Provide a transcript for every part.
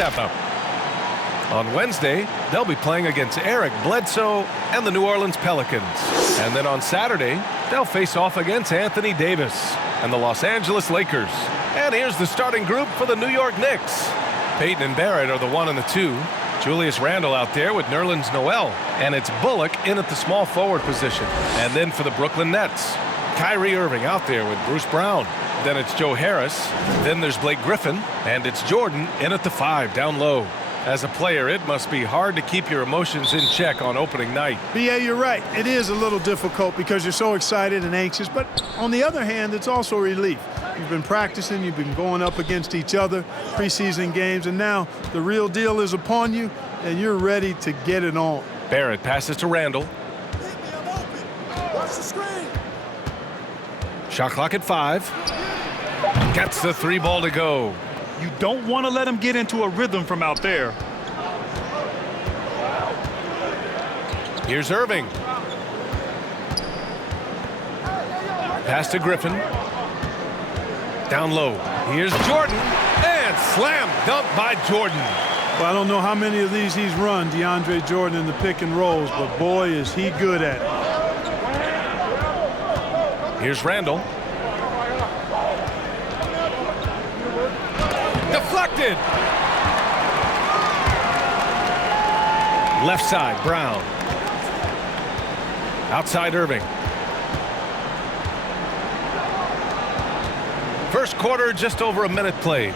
have up. On Wednesday, they'll be playing against Eric Bledsoe and the New Orleans Pelicans. And then on Saturday, they'll face off against Anthony Davis and the Los Angeles Lakers. And here's the starting group for the New York Knicks. Payton and Barrett are the 1 and the 2. Julius Randle out there with Nerlens Noel. And it's Bullock in at the small forward position. And then for the Brooklyn Nets, Kyrie Irving out there with Bruce Brown. Then it's Joe Harris. Then there's Blake Griffin. And it's Jordan in at the 5 down low. As a player, it must be hard to keep your emotions in check on opening night. B.A., you're right. It is a little difficult because you're so excited and anxious. But on the other hand, it's also a relief. You've been practicing. You've been going up against each other, preseason games. And now the real deal is upon you, and you're ready to get it on. Barrett passes to Randle. Watch the screen. Shot clock at 5. Gets the 3 ball to go. You don't want to let him get into a rhythm from out there. Here's Irving. Pass to Griffin. Down low. Here's Jordan. And slam dunk by Jordan. Well, I don't know how many of these he's run, DeAndre Jordan, in the pick and rolls, but boy, is he good at it. Here's Randle. Deflected. Left side, Brown. Outside, Irving. First quarter, just over a minute played.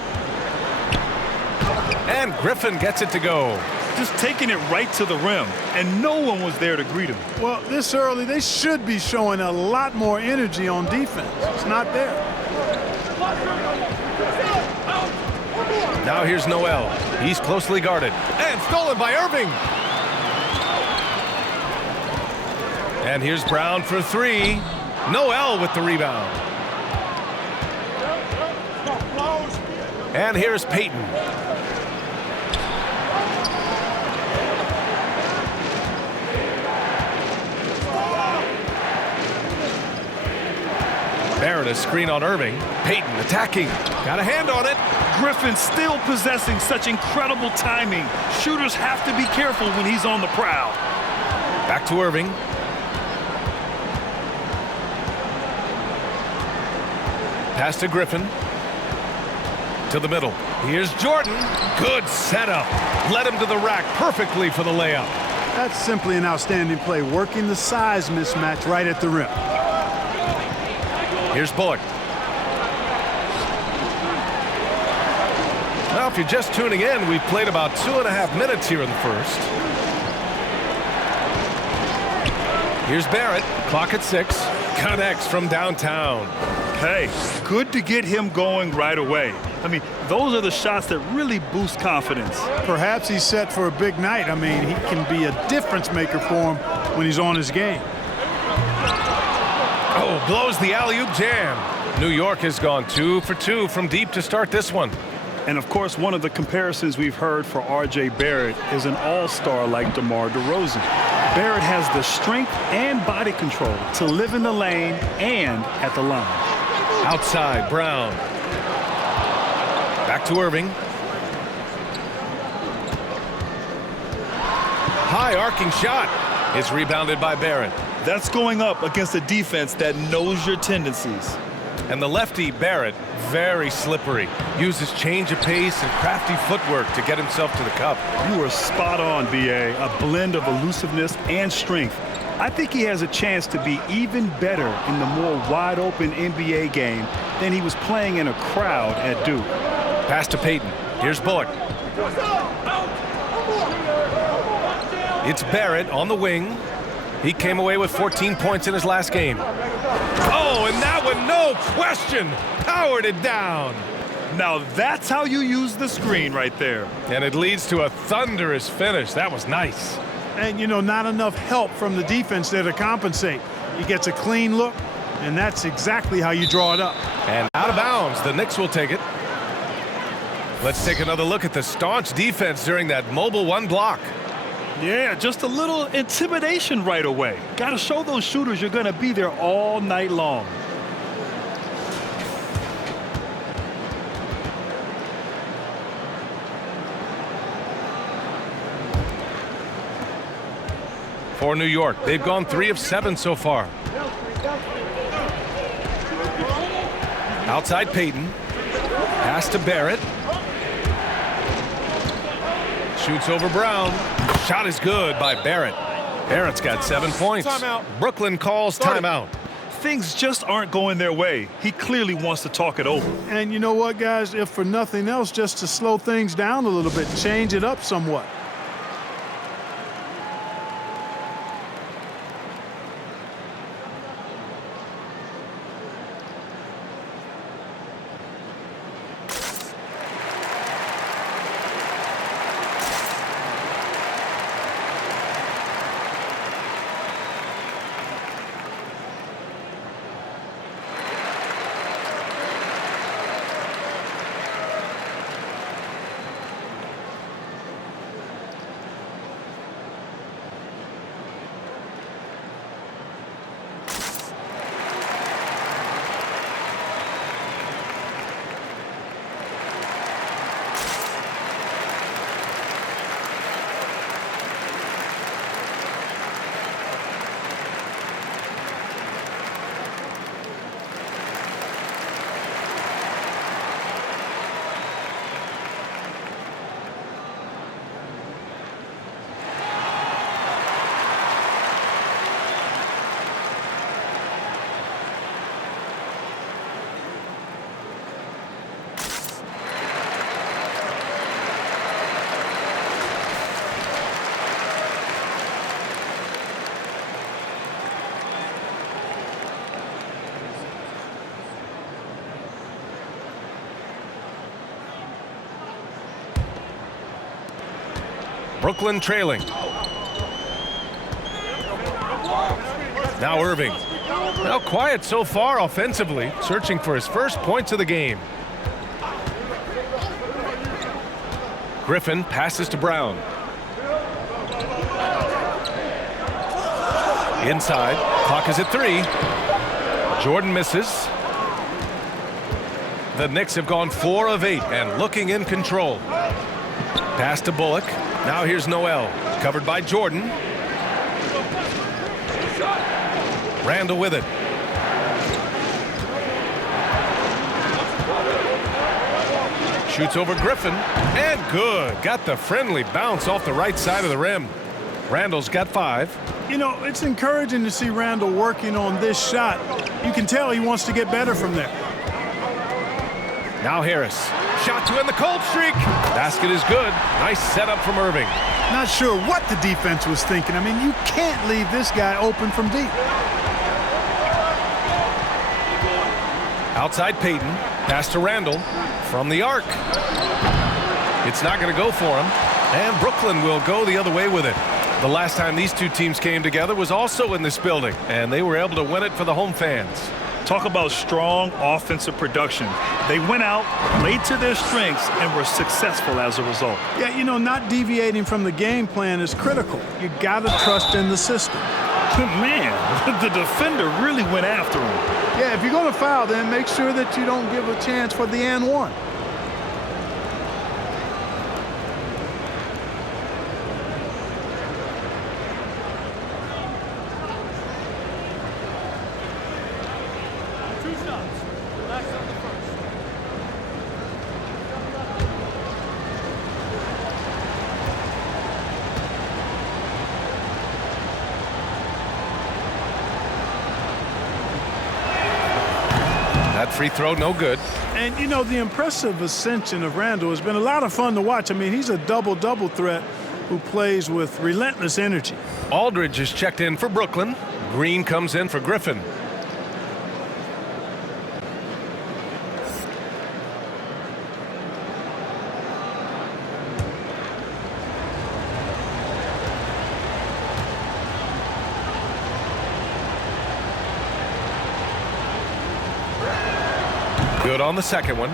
And Griffin gets it to go. Just taking it right to the rim, and no one was there to greet him. Well, this early, they should be showing a lot more energy on defense. It's not there. Now here's Noel. He's closely guarded. And stolen by Irving. And here's Brown for 3. Noel with the rebound. And here's Payton. Barrett, a screen on Irving. Payton attacking. Got a hand on it. Griffin still possessing such incredible timing. Shooters have to be careful when he's on the prowl. Back to Irving. Pass to Griffin. To the middle. Here's Jordan. Good setup. Led him to the rack perfectly for the layup. That's simply an outstanding play, working the size mismatch right at the rim. Here's Bullock. Now, if you're just tuning in, we've played about 2.5 minutes here in the first. Here's Barrett. Clock at 6. Connects from downtown. Hey, good to get him going right away. I mean, those are the shots that really boost confidence. Perhaps he's set for a big night. I mean, he can be a difference maker for him when he's on his game. Oh, blows the alley-oop jam. New York has gone 2 for 2 from deep to start this one. And, of course, one of the comparisons we've heard for R.J. Barrett is an all-star like DeMar DeRozan. Barrett has the strength and body control to live in the lane and at the line. Outside, Brown. Back to Irving. High arcing shot is rebounded by Barrett. That's going up against a defense that knows your tendencies. And the lefty, Barrett, very slippery. Uses change of pace and crafty footwork to get himself to the cup. You are spot on, B.A. A blend of elusiveness and strength. I think he has a chance to be even better in the more wide-open NBA game than he was playing in a crowd at Duke. Pass to Payton. Here's Bullock. It's Barrett on the wing. He came away with 14 points in his last game. Oh, and that one, no question, powered it down. Now that's how you use the screen right there. And it leads to a thunderous finish. That was nice. And, you know, not enough help from the defense there to compensate. He gets a clean look, and that's exactly how you draw it up. And out of bounds, the Knicks will take it. Let's take another look at the staunch defense during that mobile 1 block. Yeah, just a little intimidation right away. Got to show those shooters you're going to be there all night long. for New York. They've gone 3 of 7 so far. Outside Payton. Pass to Barrett. Shoots over Brown. Shot is good by Barrett. Barrett's got 7 points. Timeout. Brooklyn calls timeout. Things just aren't going their way. He clearly wants to talk it over. And you know what, guys? If for nothing else, just to slow things down a little bit, change it up somewhat. Brooklyn trailing. Now Irving. Now quiet so far offensively, searching for his first points of the game. Griffin passes to Brown. Inside, clock is at 3. Jordan misses. The Knicks have gone 4 of 8 and looking in control. Pass to Bullock. Now here's Noel, covered by Jordan. Randall with it. Shoots over Griffin, and good. Got the friendly bounce off the right side of the rim. Randall's got 5. You know, it's encouraging to see Randall working on this shot. You can tell he wants to get better from there. Now Harris. Shot to end the cold streak. Basket is good. Nice setup from Irving. Not sure what the defense was thinking. I mean, you can't leave this guy open from deep. Outside Payton. Pass to Randall from the arc. It's not going to go for him. And Brooklyn will go the other way with it. The last time these two teams came together was also in this building, and they were able to win it for the home fans. Talk about strong offensive production. They went out, played to their strengths, and were successful as a result. Yeah, you know, not deviating from the game plan is critical. You got to trust in the system. Man, the defender really went after him. Yeah, if you're going to foul, then make sure that you don't give a chance for the and one. That free throw, no good. And, you know, the impressive ascension of Randall has been a lot of fun to watch. I mean, he's a double-double threat who plays with relentless energy. Aldridge is checked in for Brooklyn. Green comes in for Griffin. Good on the second one.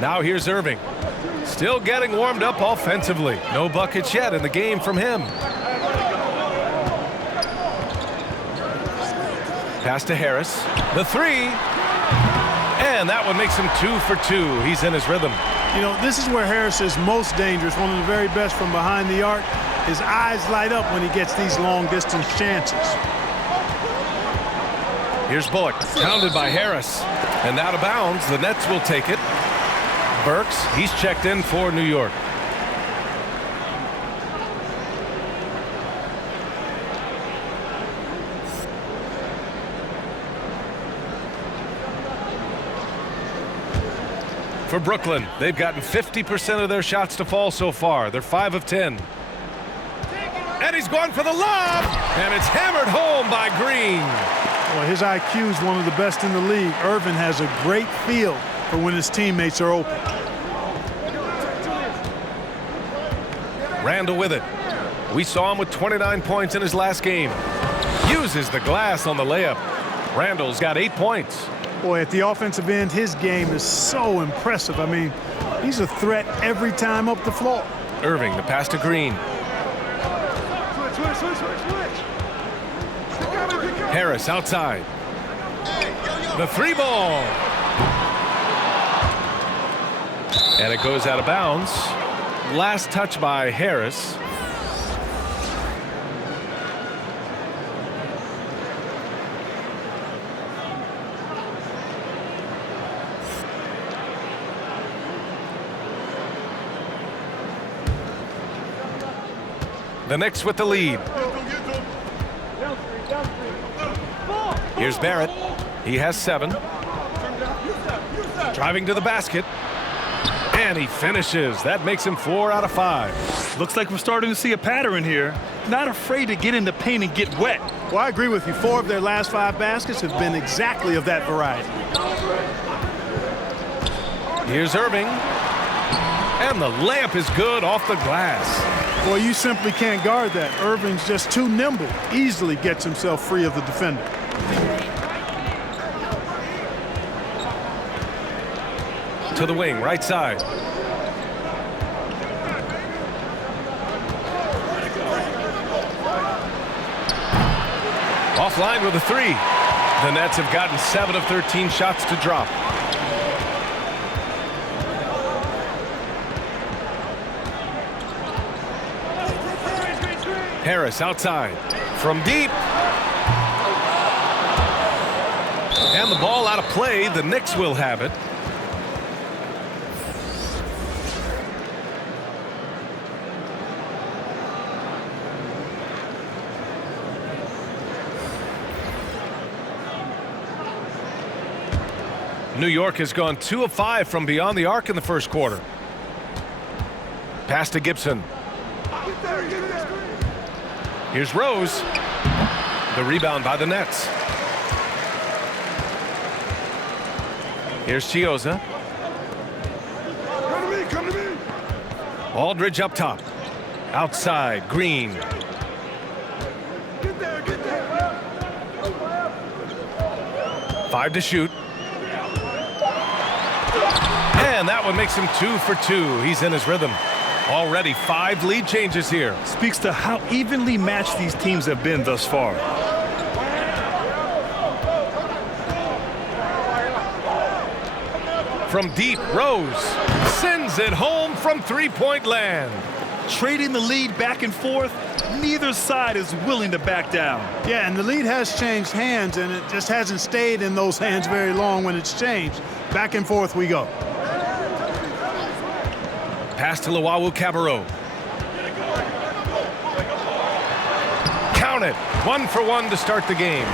Now here's Irving. Still getting warmed up offensively. No buckets yet in the game from him. Pass to Harris. The 3. And that one makes him 2 for 2. He's in his rhythm. You know, this is where Harris is most dangerous, one of the very best from behind the arc. His eyes light up when he gets these long-distance chances. Here's Bullock, pounded by Harris. And out of bounds, the Nets will take it. Burks, he's checked in for New York. For Brooklyn, they've gotten 50% of their shots to fall so far. They're 5 of 10. And he's going for the lob, and it's hammered home by Green. Well, his IQ is one of the best in the league. Irvin has a great feel for when his teammates are open. Randall with it. We saw him with 29 points in his last game. Uses the glass on the layup. Randall's got 8 points. Boy, at the offensive end, his game is so impressive. I mean, he's a threat every time up the floor. Irving, the pass to Green. Harris outside. The 3 ball. And it goes out of bounds. Last touch by Harris. The Knicks with the lead. Here's Barrett. He has 7. Driving to the basket. And he finishes. That makes him 4 out of 5. Looks like we're starting to see a pattern here. Not afraid to get in the paint and get wet. Well, I agree with you. 4 of their last 5 baskets have been exactly of that variety. Here's Irving. And the layup is good off the glass. Well, you simply can't guard that. Irving's just too nimble. Easily gets himself free of the defender. To the wing, right side. Offline with a 3. The Nets have gotten 7 of 13 shots to drop. Harris outside from deep. And the ball out of play. The Knicks will have it. New York has gone 2 of 5 from beyond the arc in the first quarter. Pass to Gibson. Here's Rose. The rebound by the Nets. Here's Chioza. Come to me. Aldridge up top. Outside, Green. Get there. 5 to shoot. And that one makes him 2 for 2. He's in his rhythm. Already 5 lead changes here. Speaks to how evenly matched these teams have been thus far. From deep, Rose sends it home from three-point land. Trading the lead back and forth, neither side is willing to back down. Yeah, and the lead has changed hands, and it just hasn't stayed in those hands very long when it's changed. Back and forth we go. Pass to Luwawu-Cabarrot. Count it. 1 for 1 to start the game.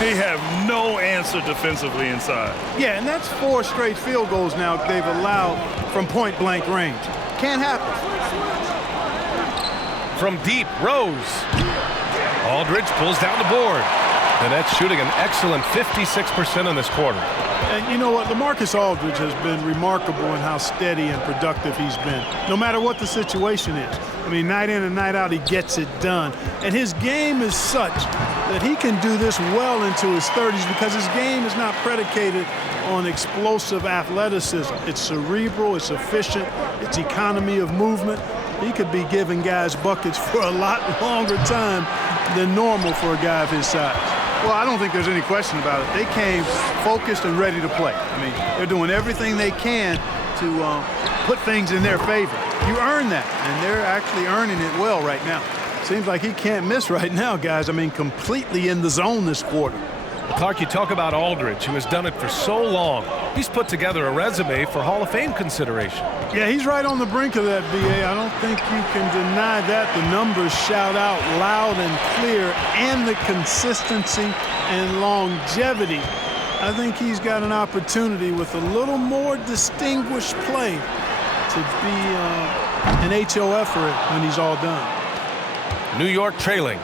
They have no answer defensively inside. Yeah, and that's 4 straight field goals now they've allowed from point-blank range. Can't happen. From deep, Rose. Aldridge pulls down the board. The Nets shooting an excellent 56% in this quarter. And you know what? LaMarcus Aldridge has been remarkable in how steady and productive he's been, no matter what the situation is. I mean, night in and night out, he gets it done. And his game is such that he can do this well into his 30s because his game is not predicated on explosive athleticism. It's cerebral, it's efficient, it's economy of movement. He could be giving guys buckets for a lot longer time than normal for a guy of his size. Well, I don't think there's any question about it. They came focused and ready to play. I mean, they're doing everything they can to put things in their favor. You earn that, and they're actually earning it well right now. Seems like he can't miss right now, guys. I mean, completely in the zone this quarter. Clark, you talk about Aldridge, who has done it for so long. He's put together a resume for Hall of Fame consideration. Yeah, he's right on the brink of that, B.A. I don't think you can deny that. The numbers shout out loud and clear, and the consistency and longevity. I think he's got an opportunity with a little more distinguished play to be an HOFer when he's all done. New York trailing.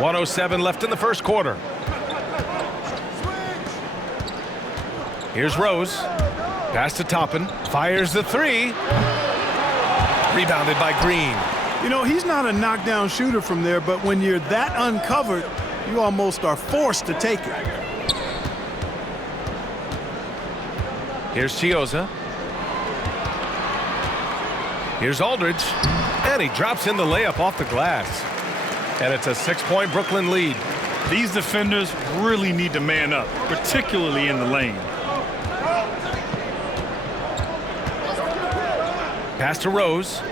1:07 left in the first quarter. Here's Rose. Pass to Toppin. Fires the three. Rebounded by Green. You know, he's not a knockdown shooter from there, but when you're that uncovered, you almost are forced to take it. Here's Chiozza. Here's Aldridge. And he drops in the layup off the glass. And it's a 6-point Brooklyn lead. These defenders really need to man up, particularly in the lane. Pass to Rose.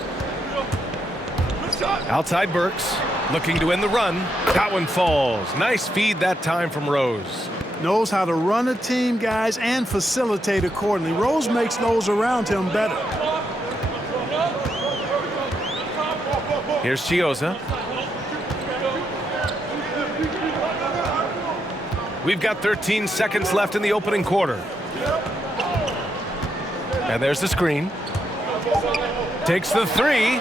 Outside Burks. Looking to end the run. That one falls. Nice feed that time from Rose. Knows how to run a team, guys, and facilitate accordingly. Rose makes those around him better. Here's Chiozza. We've got 13 seconds left in the opening quarter. And there's the screen. Takes the three.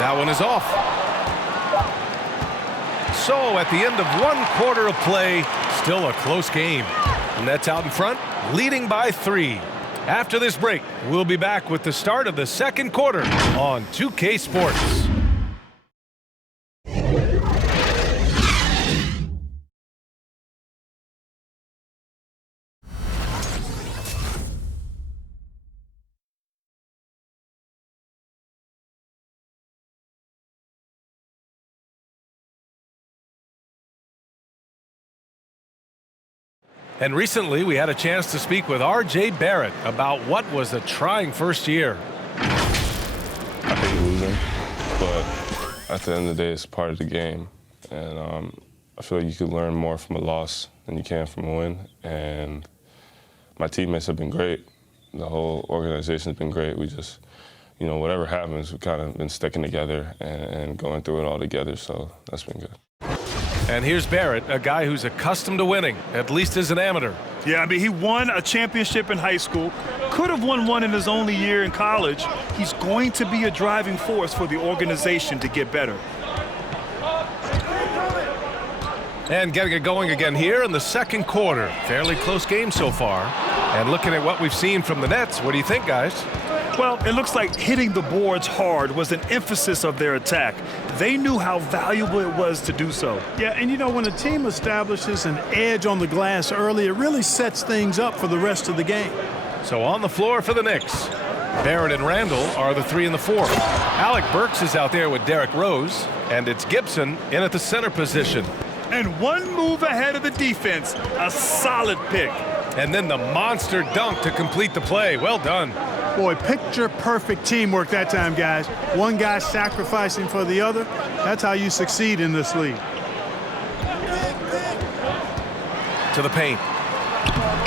That one is off. So at the end of 1 quarter of play, still a close game. Nets out in front, leading by 3. After this break, we'll be back with the start of the second quarter on 2K Sports. And recently, we had a chance to speak with R.J. Barrett about what was a trying first year. I hate losing, but at the end of the day, it's part of the game. And I feel like you could learn more from a loss than you can from a win. And my teammates have been great. The whole organization's been great. We just, you know, whatever happens, we've kind of been sticking together and going through it all together, so that's been good. And here's Barrett, a guy who's accustomed to winning, at least as an amateur. Yeah, I mean, he won a championship in high school, could have won one in his only year in college. He's going to be a driving force for the organization to get better. And getting it going again here in the second quarter. Fairly close game so far. And looking at what we've seen from the Nets, what do you think, guys? Well, it looks like hitting the boards hard was an emphasis of their attack. They knew how valuable it was to do so. Yeah, and you know, when a team establishes an edge on the glass early, it really sets things up for the rest of the game. So on the floor for the Knicks, Barrett and Randall are the 3 and the 4. Alec Burks is out there with Derrick Rose, and it's Gibson in at the center position. And one move ahead of the defense, a solid pick. And then the monster dunk to complete the play. Well done. Boy, picture-perfect teamwork that time, guys. One guy sacrificing for the other. That's how you succeed in this league. To the paint.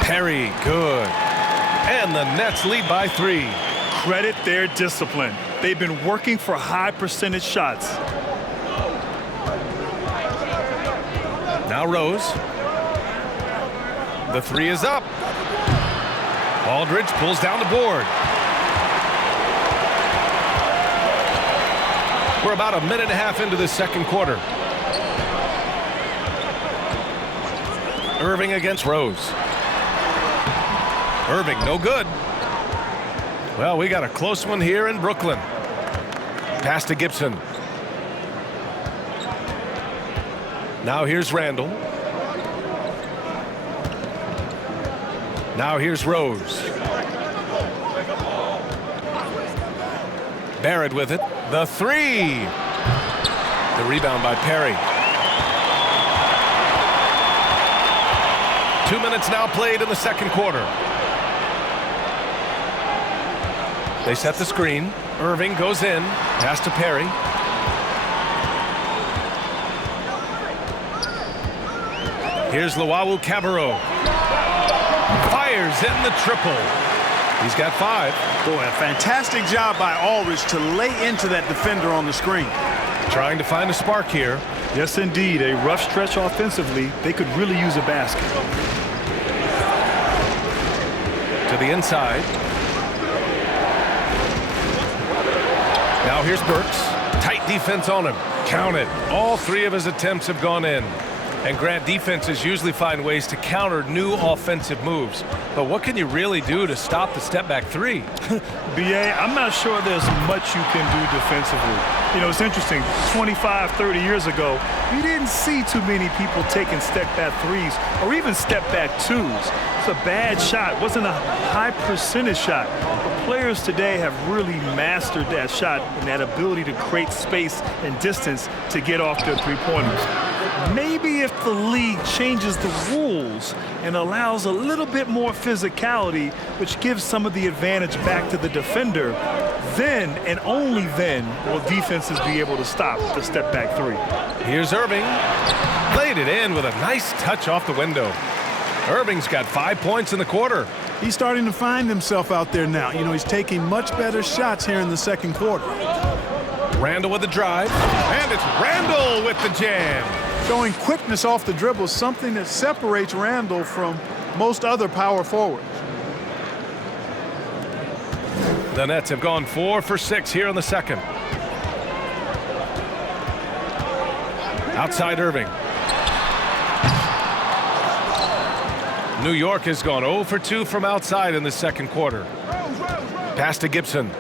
Perry, good. And the Nets lead by 3. Credit their discipline. They've been working for high percentage shots. Now Rose. The 3 is up. Aldridge pulls down the board. We're about a minute and a half into the second quarter. Irving against Rose. Irving, no good. Well, we got a close one here in Brooklyn. Pass to Gibson. Now here's Randall. Now here's Rose. Barrett with it. The 3. The rebound by Perry. 2 minutes now played in the second quarter. They set the screen. Irving goes in. Pass to Perry. Here's Layup Success. Fires in the triple. He's got 5. Boy, a fantastic job by Aldridge to lay into that defender on the screen. Trying to find a spark here. Yes, indeed. A rough stretch offensively. They could really use a basket. To the inside. Now here's Burks. Tight defense on him. Count it. All 3 of his attempts have gone in. And Grant, defenses usually find ways to counter new offensive moves. But what can you really do to stop the step-back 3? B.A., I'm not sure there's much you can do defensively. You know, it's interesting. 25, 30 years ago, you didn't see too many people taking step-back 3s or even step-back 2s. It's a bad shot. It wasn't a high percentage shot. But players today have really mastered that shot and that ability to create space and distance to get off their three-pointers. Maybe if the league changes the rules and allows a little bit more physicality, which gives some of the advantage back to the defender, then and only then will defenses be able to stop the step-back 3. Here's Irving. Laid it in with a nice touch off the window. Irving's got 5 points in the quarter. He's starting to find himself out there now. You know, he's taking much better shots here in the second quarter. Randall with the drive. And it's Randall with the jam. Showing quickness off the dribble, something that separates Randall from most other power forwards. The Nets have gone 4 for 6 here in the second. Outside Irving. New York has gone 0 for 2 from outside in the second quarter. Pass to Gibson.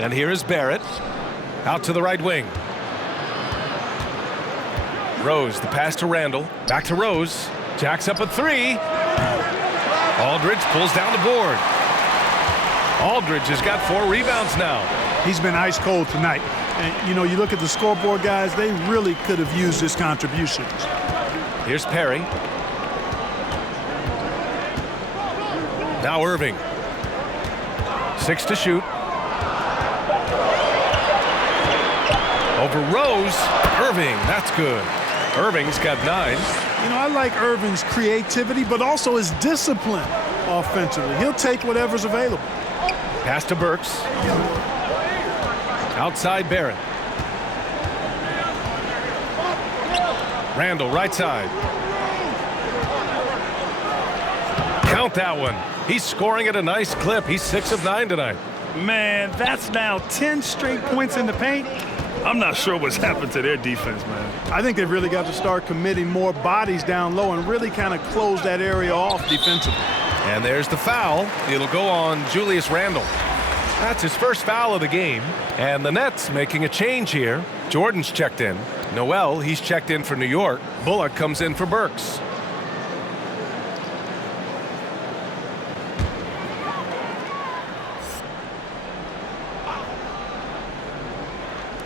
And here is Barrett. Out to the right wing. Rose, the pass to Randall. Back to Rose. Jacks up a 3. Aldridge pulls down the board. Aldridge has got 4 rebounds now. He's been ice cold tonight. And, you know, you look at the scoreboard, guys, they really could have used his contributions. Here's Perry. Now Irving. 6 to shoot. Over Rose. Irving, that's good. Irving's got 9. You know, I like Irving's creativity, but also his discipline offensively. He'll take whatever's available. Pass to Burks. Outside Barrett. Randall, right side. Count that one. He's scoring at a nice clip. He's 6 of 9 tonight. Man, that's now 10 straight points in the paint. I'm not sure what's happened to their defense, man. I think they've really got to start committing more bodies down low and really kind of close that area off defensively. And there's the foul. It'll go on Julius Randle. That's his first foul of the game. And the Nets making a change here. Jordan's checked in. Noel, he's checked in for New York. Bullock comes in for Burks.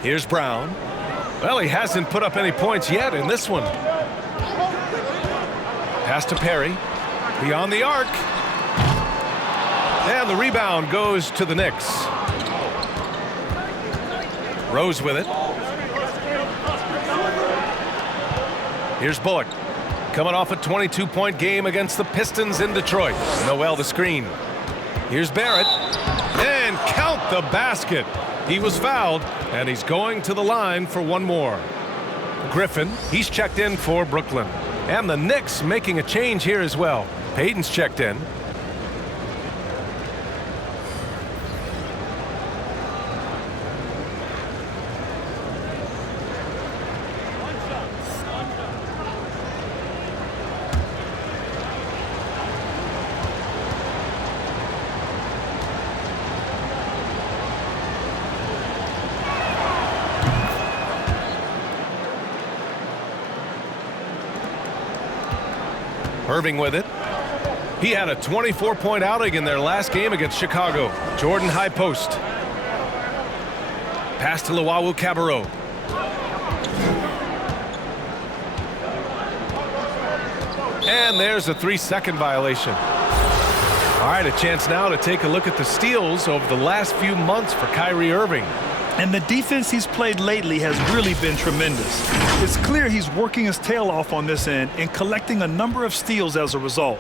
Here's Brown. Well, he hasn't put up any points yet in this one. Pass to Perry. Beyond the arc. And the rebound goes to the Knicks. Rose with it. Here's Bullock. Coming off a 22-point game against the Pistons in Detroit. Noel the screen. Here's Barrett. And count the basket. He was fouled, and he's going to the line for one more. Griffin, he's checked in for Brooklyn. And the Knicks making a change here as well. Payton's checked in. Irving with it. He had a 24-point outing in their last game against Chicago. Jordan high post. Pass to Layup Success. And there's a 3-second violation. All right, a chance now to take a look at the steals over the last few months for Kyrie Irving. And the defense he's played lately has really been tremendous. It's clear he's working his tail off on this end and collecting a number of steals as a result.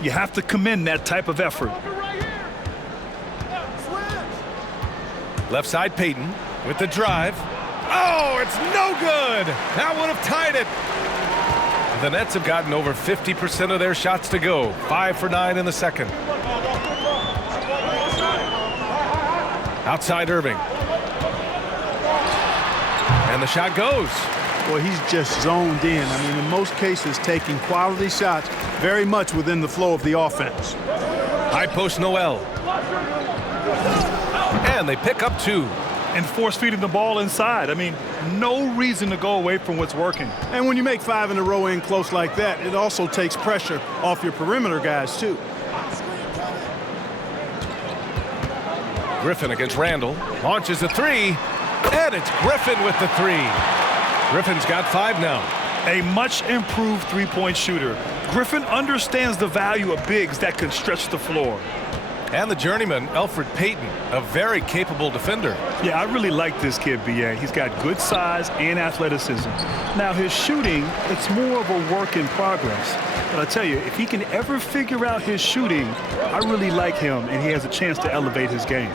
You have to commend that type of effort. Left side Payton with the drive. Oh, it's no good. That would have tied it. The Nets have gotten over 50% of their shots to go. 5 for 9 in the second. Outside Irving. And the shot goes. Well, he's just zoned in. I mean, in most cases, taking quality shots very much within the flow of the offense. High post Noel. And they pick up 2. And force feeding the ball inside. I mean, no reason to go away from what's working. And when you make 5 in a row in close like that, it also takes pressure off your perimeter guys, too. Griffin against Randall. Launches a 3. And it's Griffin with the 3. Griffin's got 5 now. A much improved three-point shooter. Griffin understands the value of bigs that can stretch the floor. And the journeyman, Elfrid Payton, a very capable defender. Yeah, I really like this kid, B.A. He's got good size and athleticism. Now, his shooting, it's more of a work in progress. But I tell you, if he can ever figure out his shooting, I really like him, and he has a chance to elevate his game.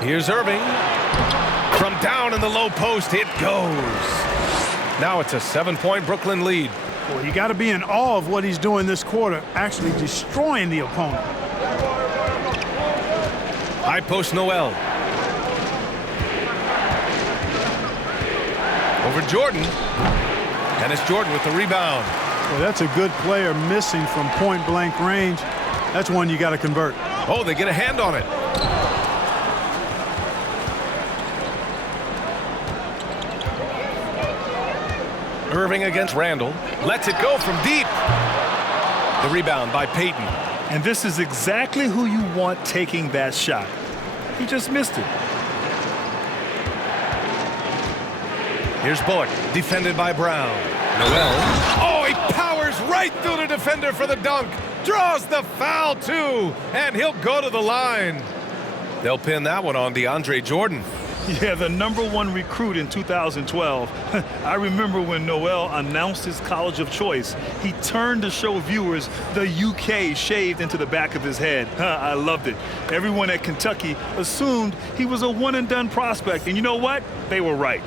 Here's Irving. From down in the low post, it goes. Now it's a 7-point Brooklyn lead. Well, you got to be in awe of what he's doing this quarter, actually destroying the opponent. High post Noel. Over Jordan. And it's Jordan with the rebound. Well, that's a good player missing from point-blank range. That's one you got to convert. Oh, they get a hand on it. Irving against Randall. Lets it go from deep. The rebound by Payton. And this is exactly who you want taking that shot. He just missed it. Here's Bullock, defended by Brown. Noel. Oh, he powers right through the defender for the dunk. Draws the foul, too. And he'll go to the line. They'll pin that one on DeAndre Jordan. Yeah, the #1 recruit in 2012. I remember when Noel announced his college of choice, he turned to show viewers the UK shaved into the back of his head. I loved it. Everyone at Kentucky assumed he was a one-and-done prospect, and you know what? They were right.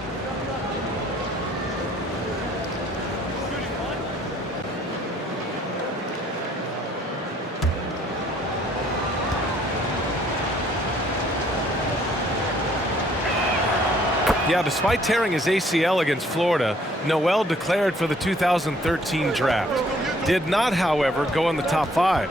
Yeah, despite tearing his ACL against Florida, Noel declared for the 2013 draft. Did not, however, go in the top 5.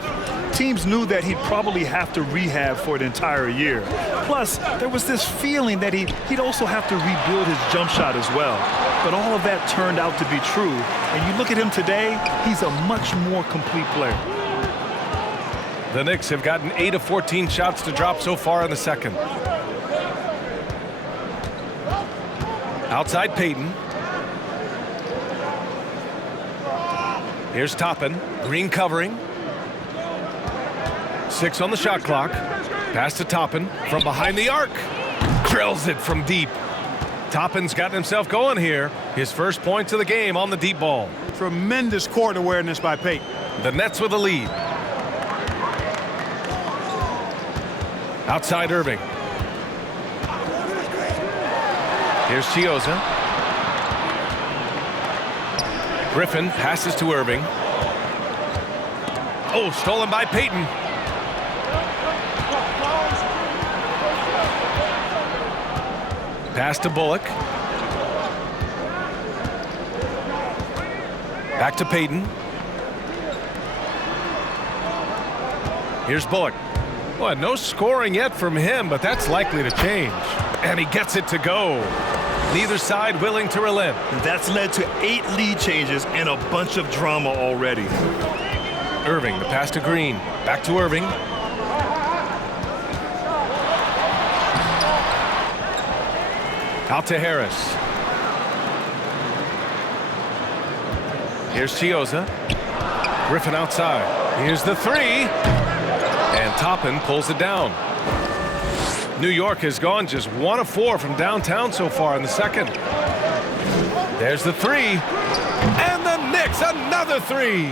Teams knew that he'd probably have to rehab for an entire year. Plus, there was this feeling that he'd also have to rebuild his jump shot as well. But all of that turned out to be true. And you look at him today, he's a much more complete player. The Knicks have gotten 8 of 14 shots to drop so far in the second. Outside Payton. Here's Toppin. Green covering. 6 on the shot clock. Pass to Toppin from behind the arc. Drills it from deep. Toppin's gotten himself going here. His first points of the game on the deep ball. Tremendous court awareness by Payton. The Nets with a lead. Outside Irving. Here's Chioza. Griffin passes to Irving. Oh, stolen by Payton. Pass to Bullock. Back to Payton. Here's Bullock. Well, no scoring yet from him, but that's likely to change. And he gets it to go. Neither side willing to relent. That's led to 8 lead changes and a bunch of drama already. Irving, the pass to Green. Back to Irving. Out to Harris. Here's Chioza. Griffin outside. Here's the three. And Toppin pulls it down. New York has gone just 1 of 4 from downtown so far in the second. There's the three. And the Knicks, another three.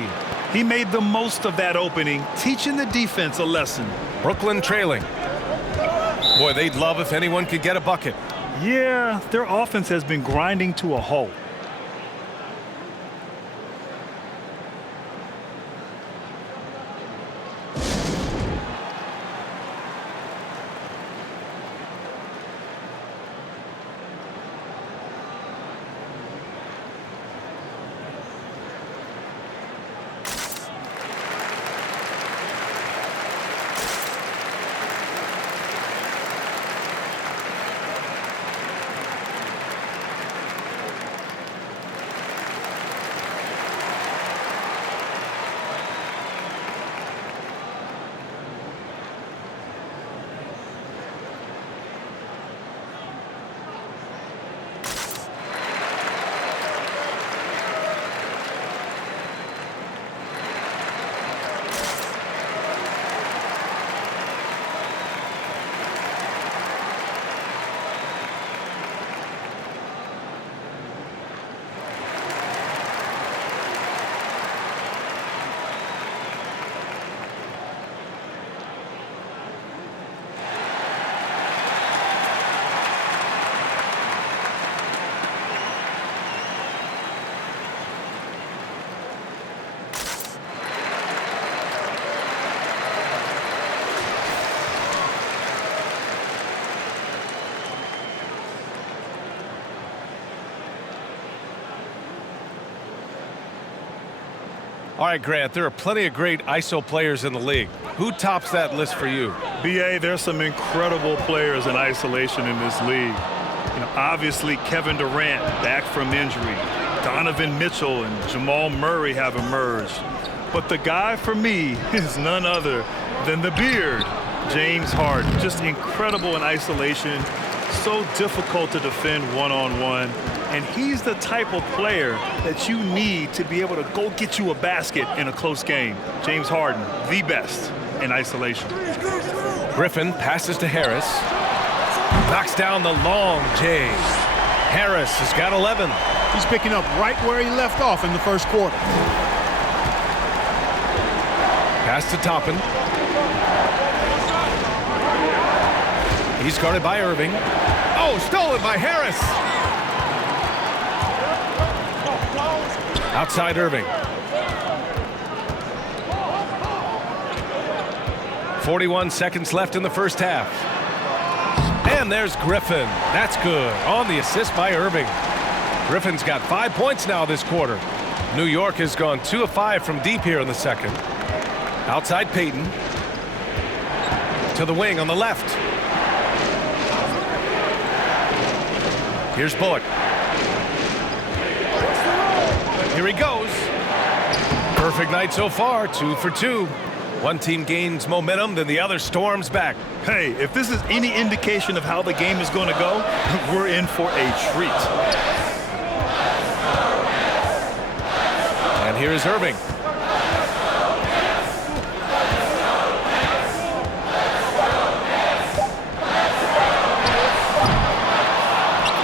He made the most of that opening, teaching the defense a lesson. Brooklyn trailing. Boy, they'd love if anyone could get a bucket. Yeah, their offense has been grinding to a halt. All right, Grant, there are plenty of great ISO players in the league. Who tops that list for you? BA, there's some incredible players in isolation in this league. Obviously Kevin Durant back from injury. Donovan Mitchell and Jamal Murray have emerged. But the guy for me is none other than the beard, James Harden. Just incredible in isolation, so difficult to defend one-on-one. And he's the type of player that you need to be able to go get you a basket in a close game. James Harden, the best in isolation. Griffin passes to Harris. Knocks down the long J. Harris has got 11. He's picking up right where he left off in the first quarter. Pass to Toppin. He's guarded by Irving. Oh, stolen by Harris. Outside Irving. 41 seconds left in the first half. And there's Griffin. That's good. On the assist by Irving. Griffin's got 5 points now this quarter. New York has gone 2 of 5 from deep here in the second. Outside Payton. To the wing on the left. Here's Bullock. Here he goes. Perfect night so far, 2 for 2. One team gains momentum, then the other storms back. Hey, if this is any indication of how the game is going to go, we're in for a treat. And here is Irving.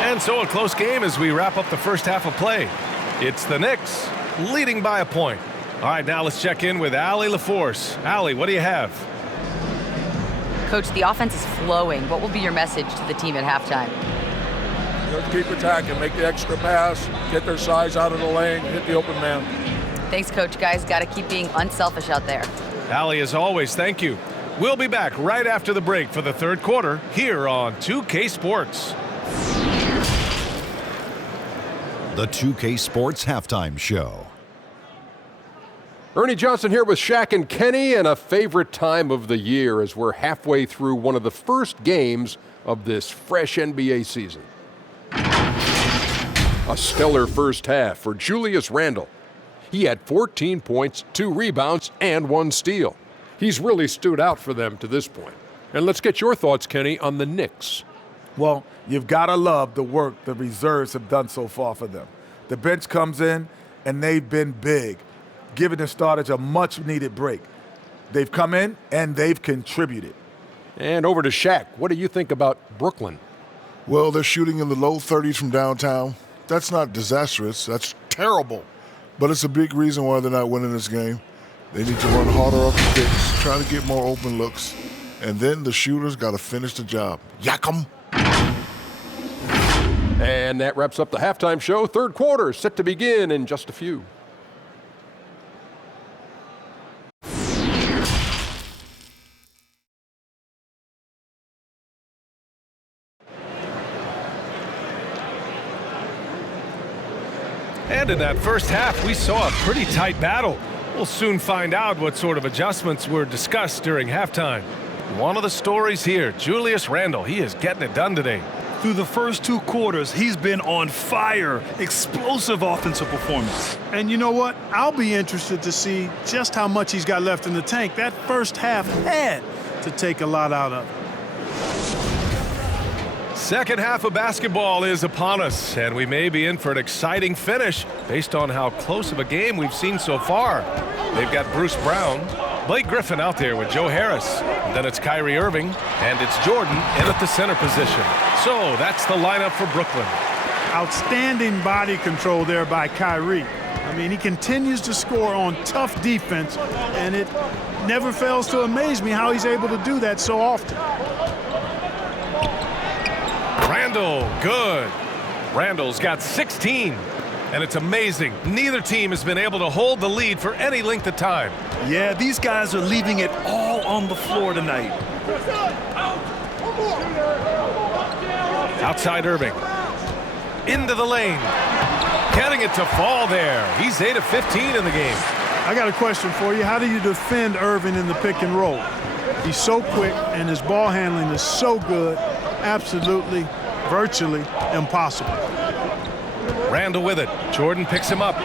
And so a close game as we wrap up the first half of play. It's the Knicks leading by a point. All right, now let's check in with Allie LaForce. Allie, what do you have? Coach, the offense is flowing. What will be your message to the team at halftime? Just keep attacking, make the extra pass, get their size out of the lane, hit the open man. Thanks, Coach. Guys, got to keep being unselfish out there. Allie, as always, thank you. We'll be back right after the break for the third quarter here on 2K Sports. The 2K Sports Halftime Show. Ernie Johnson here with Shaq and Kenny, and a favorite time of the year as we're halfway through one of the first games of this fresh NBA season. A stellar first half for Julius Randle. He had 14 points, 2 rebounds, and 1 steal. He's really stood out for them to this point. And let's get your thoughts, Kenny, on the Knicks. Well, you've got to love the work the reserves have done so far for them. The bench comes in, and they've been big, giving the starters a much-needed break. They've come in, and they've contributed. And over to Shaq. What do you think about Brooklyn? Well, they're shooting in the low 30s from downtown. That's not disastrous. That's terrible. But it's a big reason why they're not winning this game. They need to run harder off the picks, try to get more open looks, and then the shooters got to finish the job. Yak 'em. And that wraps up the halftime show. Third quarter set to begin in just a few. And in that first half, we saw a pretty tight battle. We'll soon find out what sort of adjustments were discussed during halftime. One of the stories here, Julius Randle. He is getting it done today. Through the first 2 quarters, he's been on fire. Explosive offensive performance. And you know what? I'll be interested to see just how much he's got left in the tank. That first half had to take a lot out of it. Second half of basketball is upon us, and we may be in for an exciting finish based on how close of a game we've seen so far. They've got Bruce Brown, Blake Griffin out there with Joe Harris. Then it's Kyrie Irving, and it's Jordan in at the center position. So that's the lineup for Brooklyn. Outstanding body control there by Kyrie. I mean, he continues to score on tough defense, and it never fails to amaze me how he's able to do that so often. Randle, good. Randle's got 16, and it's amazing. Neither team has been able to hold the lead for any length of time. Yeah, these guys are leaving it all on the floor tonight. Outside Irving. Into the lane. Getting it to fall there. He's 8 of 15 in the game. I got a question for you. How do you defend Irving in the pick and roll? He's so quick, and his ball handling is so good. Absolutely, virtually impossible. Randle with it. Jordan picks him up.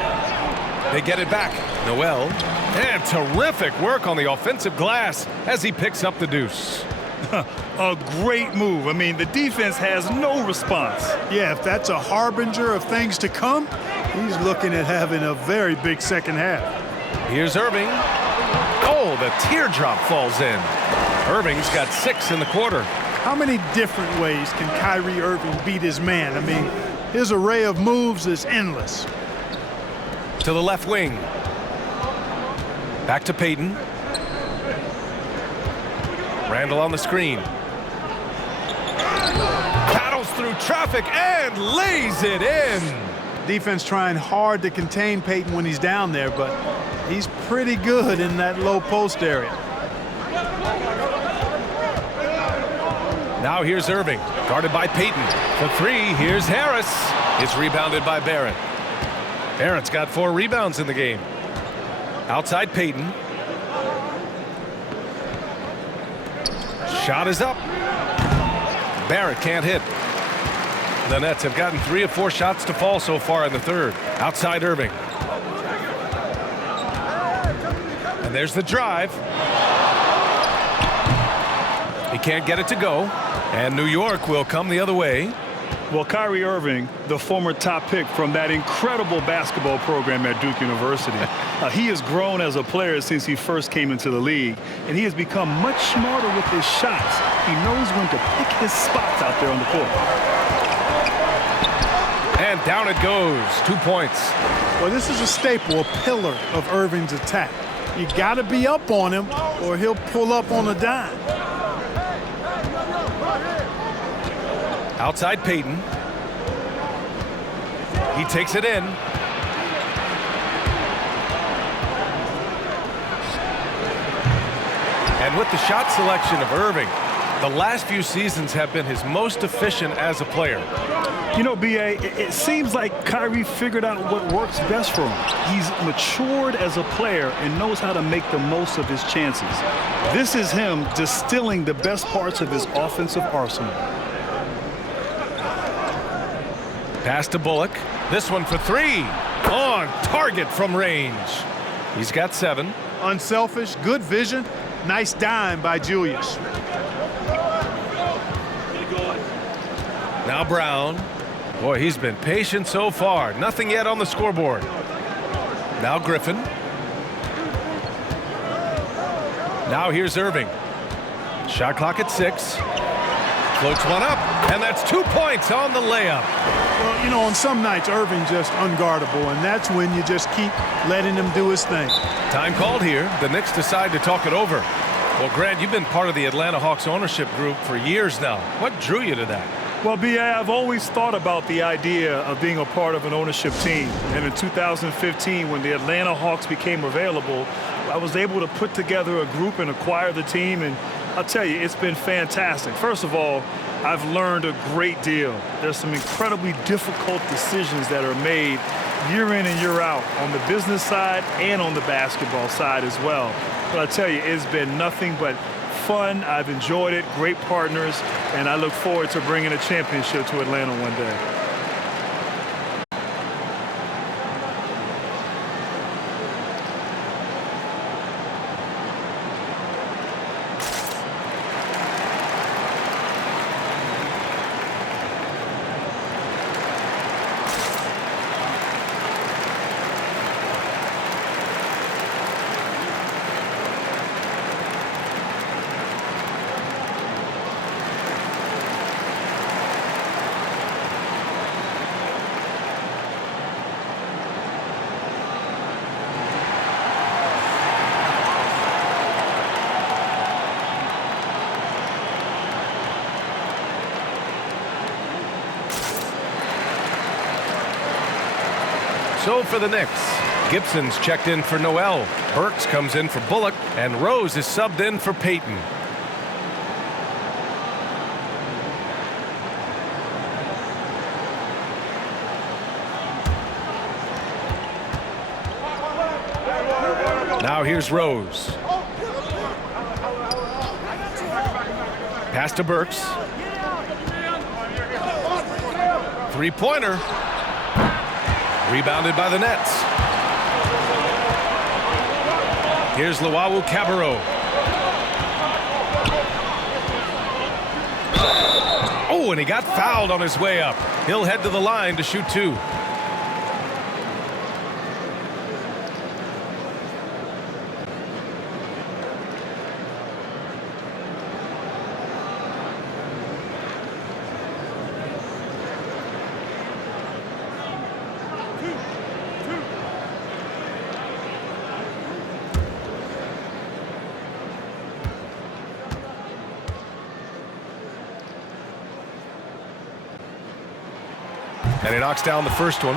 They get it back. Noel. And terrific work on the offensive glass as he picks up the deuce. A great move. I mean, the defense has no response. Yeah, if that's a harbinger of things to come, he's looking at having a very big second half. Here's Irving. Oh, the teardrop falls in. Irving's got 6 in the quarter. How many different ways can Kyrie Irving beat his man? I mean, his array of moves is endless. To the left wing. Back to Payton. Randle on the screen. Paddles through traffic and lays it in. Defense trying hard to contain Payton when he's down there, but he's pretty good in that low post area. Now here's Irving, guarded by Payton. For 3, here's Harris. It's rebounded by Barrett. Barrett's got 4 rebounds in the game. Outside Payton. Shot is up. Barrett can't hit. The Nets have gotten 3 of 4 shots to fall so far in the third. Outside Irving. And there's the drive. He can't get it to go. And New York will come the other way. Well, Kyrie Irving, the former top pick from that incredible basketball program at Duke University, he has grown as a player since he first came into the league, and he has become much smarter with his shots. He knows when to pick his spots out there on the court. And down it goes. 2 points. Well, this is a staple, a pillar of Irving's attack. You got to be up on him, or he'll pull up on a dime. Outside Payton. He takes it in. And with the shot selection of Irving, the last few seasons have been his most efficient as a player. You know, B.A., it seems like Kyrie figured out what works best for him. He's matured as a player and knows how to make the most of his chances. This is him distilling the best parts of his offensive arsenal. Pass to Bullock. This one for 3. On target from range. He's got 7. Unselfish, good vision. Nice dime by Julius. Now Brown. Boy, he's been patient so far. Nothing yet on the scoreboard. Now Griffin. Now here's Irving. Shot clock at 6. Floats one up, and that's 2 points on the layup. Well, you know, on some nights, Irving just unguardable, and that's when you just keep letting him do his thing. Time called here. The Knicks decide to talk it over. Well, Grant, you've been part of the Atlanta Hawks ownership group for years now. What drew you to that? Well, B.A., I've always thought about the idea of being a part of an ownership team. And in 2015, when the Atlanta Hawks became available, I was able to put together a group and acquire the team. And I'll tell you, it's been fantastic. First of all, I've learned a great deal. There's some incredibly difficult decisions that are made year in and year out on the business side and on the basketball side as well. But I tell you, it's been nothing but fun. I've enjoyed it, great partners, and I look forward to bringing a championship to Atlanta one day. So for the Knicks, Gibson's checked in for Noel. Burks comes in for Bullock, and Rose is subbed in for Payton. Now here's Rose. Pass to Burks. Three-pointer. Rebounded by the Nets. Here's Layup. Oh, and he got fouled on his way up. He'll head to the line to shoot 2. And he knocks down the first one.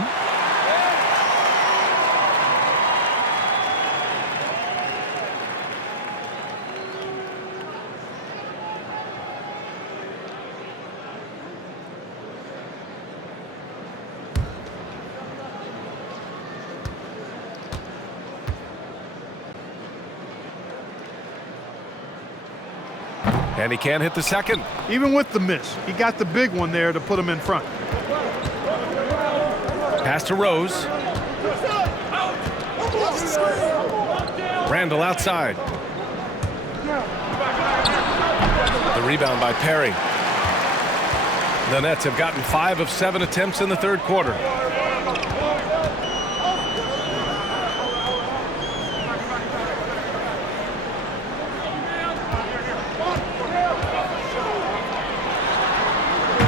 And he can't hit the second. Even with the miss, he got the big one there to put him in front. Pass to Rose. Randall outside. The rebound by Perry. The Nets have gotten 5 of 7 attempts in the third quarter.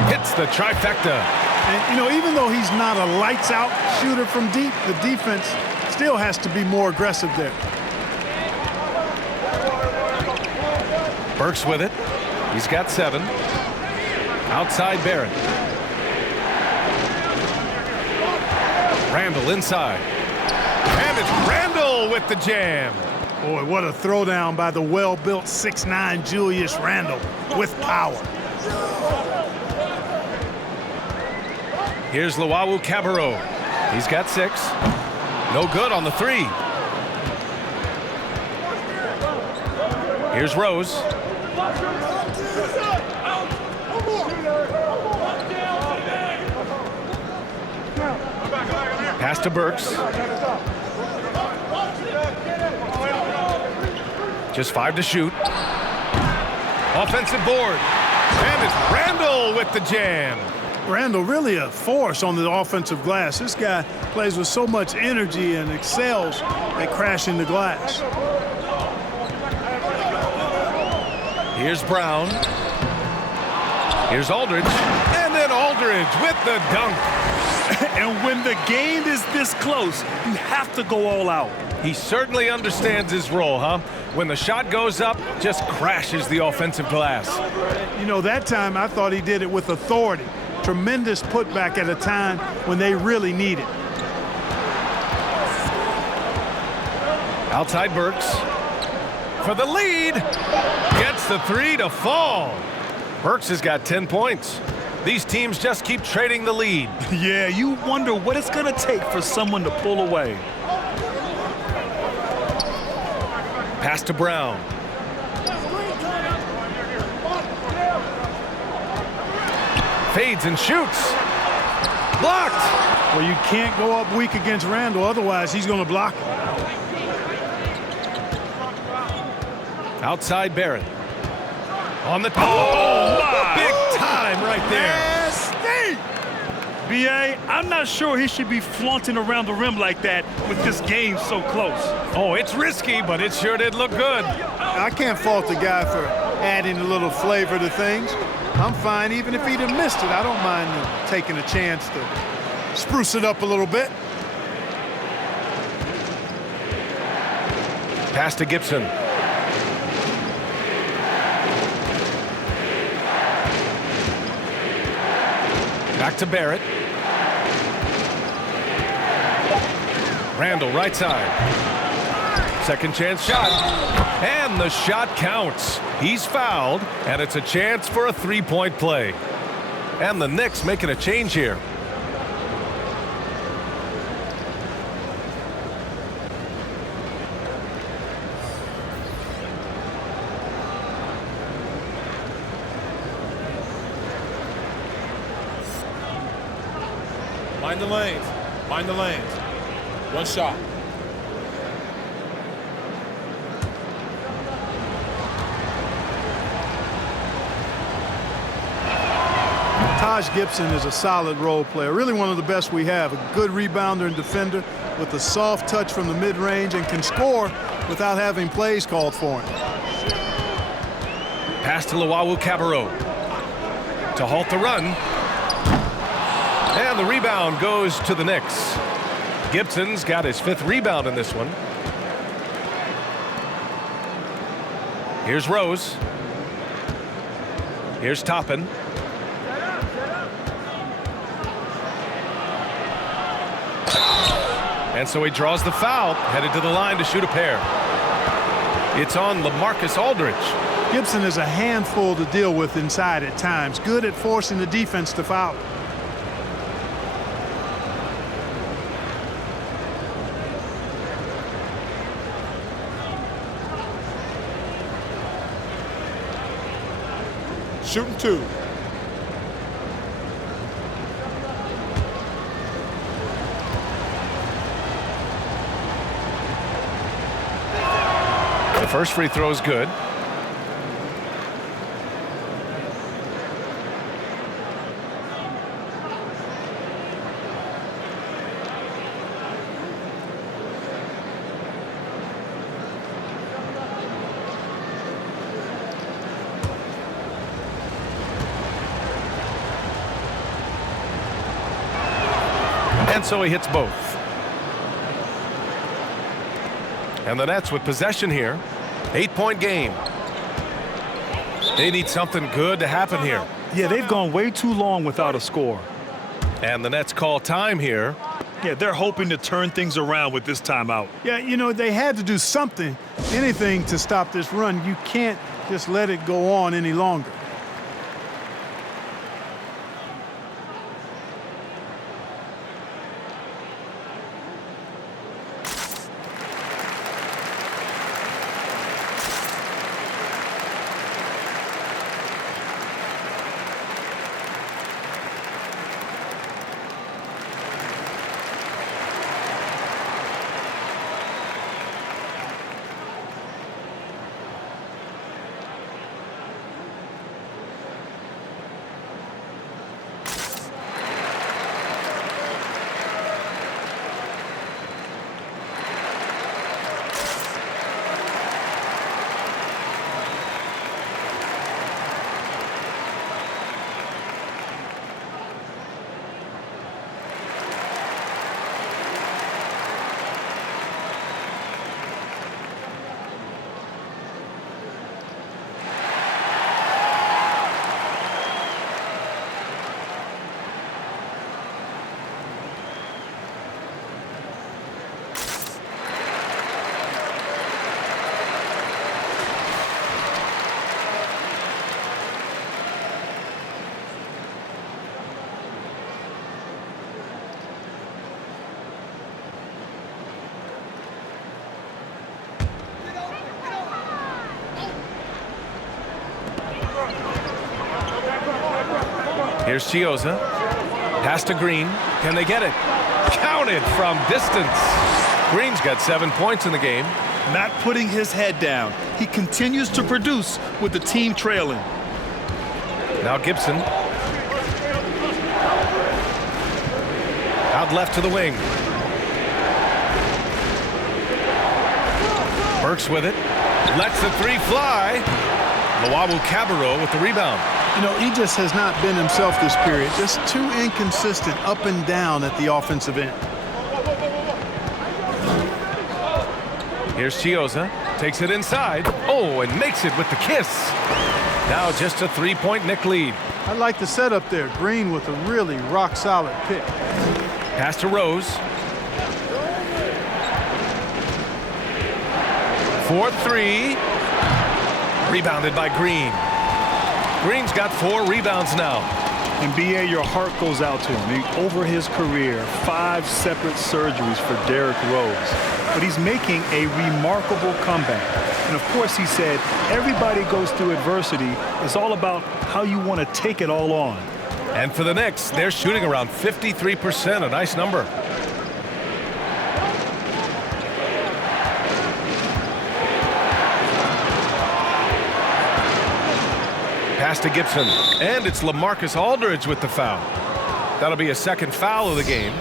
Hits the trifecta. And, you know, even though he's not a lights-out shooter from deep, the defense still has to be more aggressive there. Burks with it. He's got 7. Outside Barrett. Randall inside. And it's Randall with the jam. Boy, what a throwdown by the well-built 6'9" Julius Randle with power. Here's Layup. He's got 6. No good on the 3. Here's Rose. Pass to Burks. Just 5 to shoot. Offensive board. And it's Randall with the jam. Randall really a force on the offensive glass. This guy plays with so much energy and excels at crashing the glass. Here's Brown. Here's Aldridge. And then Aldridge with the dunk. And when the game is this close, you have to go all out. He certainly understands his role, huh? When the shot goes up, just crashes the offensive glass. You know, that time I thought he did it with authority. Tremendous putback at a time when they really need it. Outside Burks for the lead. Gets the three to fall. Burks has got 10 points. These teams just keep trading the lead. Yeah, you wonder what it's going to take for someone to pull away. Pass to Brown. Fades and shoots. Blocked. Well, you can't go up weak against Randall, otherwise he's going to block it. Outside Barrett. On the top. Big time right there. B.A., I'm not sure he should be flaunting around the rim like that with this game so close. Oh, it's risky, but it sure did look good. I can't fault the guy for adding a little flavor to things. I'm fine even if he'd have missed it. I don't mind taking a chance to spruce it up a little bit. Pass to Gibson. Back to Barrett. Randall, right side. Second chance shot. And the shot counts. He's fouled, and it's a chance for a three-point play. And the Knicks making a change here. Mind the lanes. Mind the lanes. One shot. Taj Gibson is a solid role player, really one of the best we have. A good rebounder and defender with a soft touch from the mid-range and can score without having plays called for him. Pass to Luwawu Cabarrot to halt the run. And the rebound goes to the Knicks. Gibson's got his 5th rebound in this one. Here's Rose. Here's Toppin. And so he draws the foul, headed to the line to shoot a pair. It's on LaMarcus Aldridge. Gibson is a handful to deal with inside at times. Good at forcing the defense to foul. Shooting 2. The first free throw is good. And so he hits both. And the Nets with possession here. 8-point game. They need something good to happen here. Yeah, they've gone way too long without a score. And the Nets call time here. Yeah, they're hoping to turn things around with this timeout. Yeah, you know, they had to do something, anything to stop this run. You can't just let it go on any longer. Here's Chioza. Pass to Green. Can they get it? Counted from distance. Green's got 7 points in the game. Not putting his head down. He continues to produce with the team trailing. Now Gibson. Out left to the wing. Burks with it. Lets the three fly. Layup with the rebound. You know, he just has not been himself this period. Just too inconsistent up and down at the offensive end. Here's Chioza. Takes it inside. Oh, and makes it with the kiss. Now just a 3-point Knick lead. I like the setup there. Green with a really rock-solid pick. Pass to Rose. 4-3. Rebounded by Green. Green's got 4 rebounds now. And B.A., your heart goes out to him. Over his career, 5 separate surgeries for Derrick Rose. But he's making a remarkable comeback. And of course, he said, everybody goes through adversity. It's all about how you want to take it all on. And for the Knicks, they're shooting around 53%, a nice number. Pass to Gibson, and it's LaMarcus Aldridge with the foul. That'll be a second foul of the game.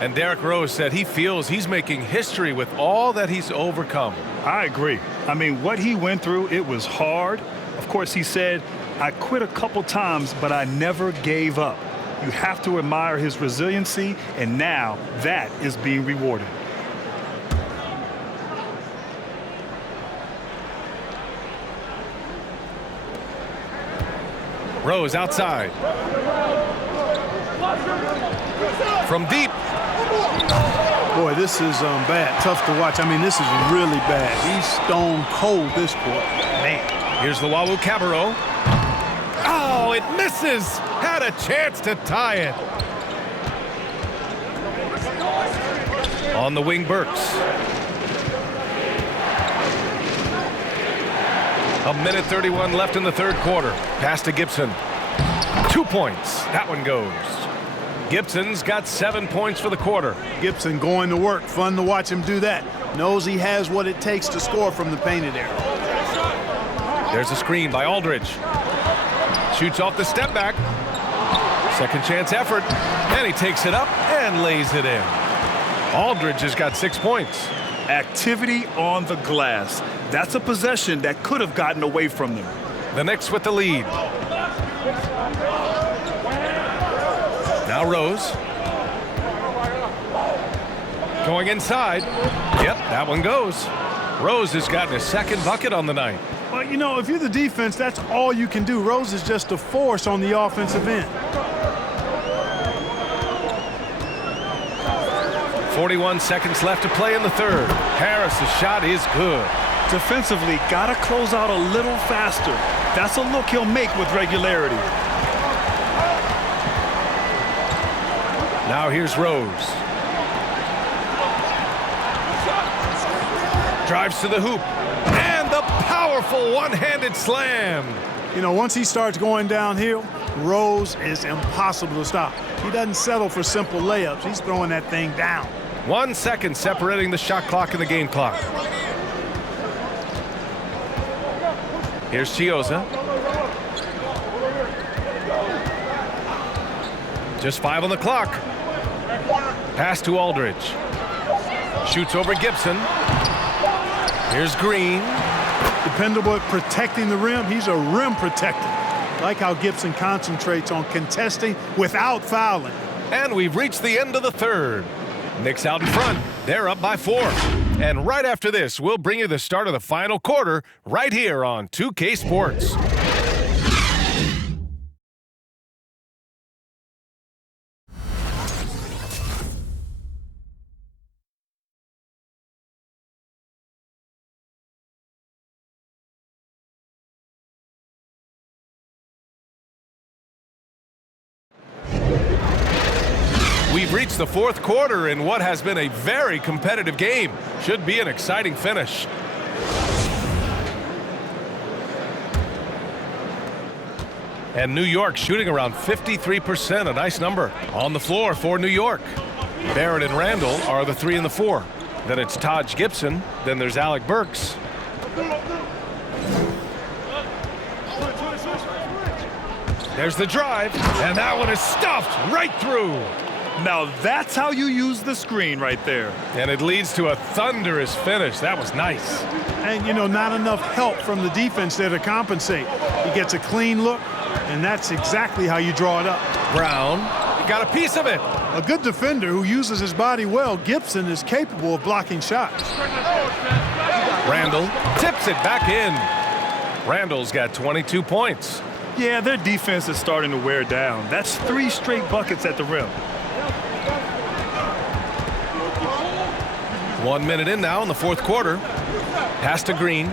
And Derrick Rose said he feels he's making history with all that he's overcome. I agree. I mean, what he went through, it was hard. Of course, he said, I quit a couple times, but I never gave up. You have to admire his resiliency, and now that is being rewarded. Rose outside. From deep. Boy, this is bad. Tough to watch. I mean, this is really bad. He's stone cold this quarter. Man. Here's the Layup. Oh, it misses. Had a chance to tie it. On the wing, Burks. A minute 31 left in the third quarter. Pass to Gibson. 2 points. That one goes. Gibson's got 7 points for the quarter. Gibson going to work. Fun to watch him do that. Knows he has what it takes to score from the painted area. There's a screen by Aldridge. Shoots off the step back. Second chance effort. And he takes it up and lays it in. Aldridge has got 6 points. Activity on the glass. That's a possession that could have gotten away from them. The Knicks with the lead. Now Rose. Going inside. Yep, that one goes. Rose has gotten his second bucket on the night. Well, you know, if you're the defense, that's all you can do. Rose is just a force on the offensive end. 41 seconds left to play in the third. Harris's shot is good. Defensively, got to close out a little faster. That's a look he'll make with regularity. Now here's Rose. Drives to the hoop. And the powerful one-handed slam. You know, once he starts going downhill, Rose is impossible to stop. He doesn't settle for simple layups. He's throwing that thing down. 1 second separating the shot clock and the game clock. Here's Chioza. Just 5 on the clock. Pass to Aldridge. Shoots over Gibson. Here's Green. Dependable at protecting the rim. He's a rim protector. Like how Gibson concentrates on contesting without fouling. And we've reached the end of the third. Knicks out in front. They're up by 4. And right after this, we'll bring you the start of the final quarter right here on 2K Sports. We've reached the fourth quarter in what has been a very competitive game. Should be an exciting finish. And New York shooting around 53%, a nice number. On the floor for New York, Barrett and Randall are the 3 and the 4. Then it's Taj Gibson. Then there's Alec Burks. There's the drive, and that one is stuffed right through. Now that's how you use the screen right there. And it leads to a thunderous finish. That was nice. And, you know, not enough help from the defense there to compensate. He gets a clean look, and that's exactly how you draw it up. Brown got a piece of it. A good defender who uses his body well, Gibson is capable of blocking shots. Randall tips it back in. Randall's got 22 points. Yeah, their defense is starting to wear down. That's 3 straight buckets at the rim. 1 minute in now in the fourth quarter. Pass to Green.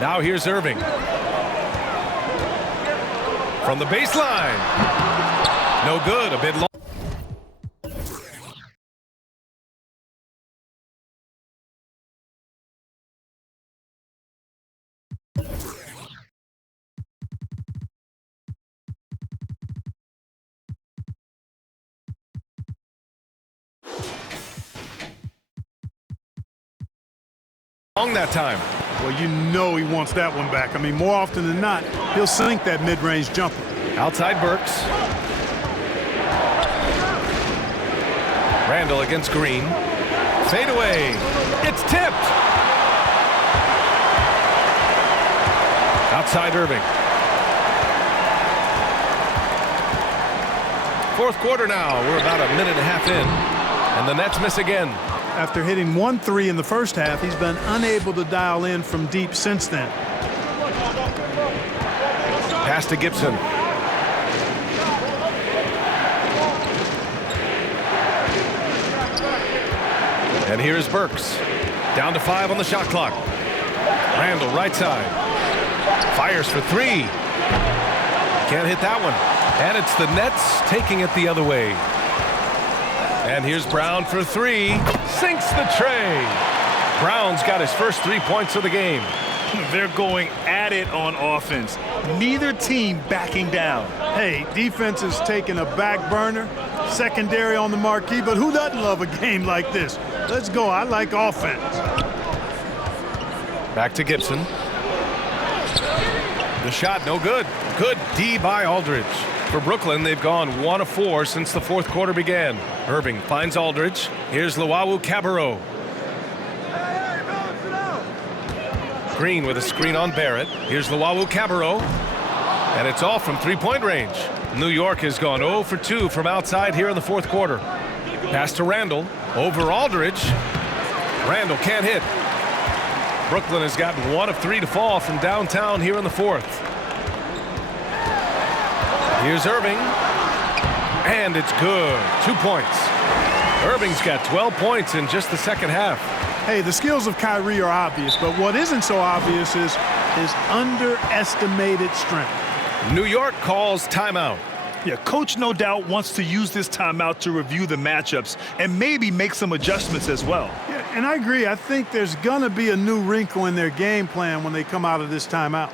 Now here's Irving. From the baseline. No good, a bit long. Long that time. Well, you know he wants that one back. I mean, more often than not, he'll sink that mid-range jumper. Outside Burks. Randall against Green. Fade away. It's tipped. Outside Irving. Fourth quarter now. We're about a minute and a half in. And the Nets miss again. After hitting 1 3 in the first half, he's been unable to dial in from deep since then. Pass to Gibson. And here's Burks. Down to 5 on the shot clock. Randall right side. Fires for 3. Can't hit that one. And it's the Nets taking it the other way. And here's Brown for 3. Sinks the tray. Brown's got his first 3 points of the game. They're going at it on offense. Neither team backing down. Hey, defense is taking a back burner. Secondary on the marquee, but who doesn't love a game like this? Let's go. I like offense. Back to Gibson. The shot no good. Good D by Aldridge. For Brooklyn, they've gone 1 of 4 since the fourth quarter began. Irving finds Aldridge. Here's Layup. Green with a screen on Barrett. Here's Layup. And it's off from 3-point range. New York has gone 0 for 2 from outside here in the fourth quarter. Pass to Randall. Over Aldridge. Randall can't hit. Brooklyn has gotten 1 of 3 to fall from downtown here in the fourth. Here's Irving. And it's good. 2 points. Irving's got 12 points in just the second half. Hey, the skills of Kyrie are obvious, but what isn't so obvious is his underestimated strength. New York calls timeout. Yeah, coach no doubt wants to use this timeout to review the matchups and maybe make some adjustments as well. Yeah, and I agree. I think there's going to be a new wrinkle in their game plan when they come out of this timeout.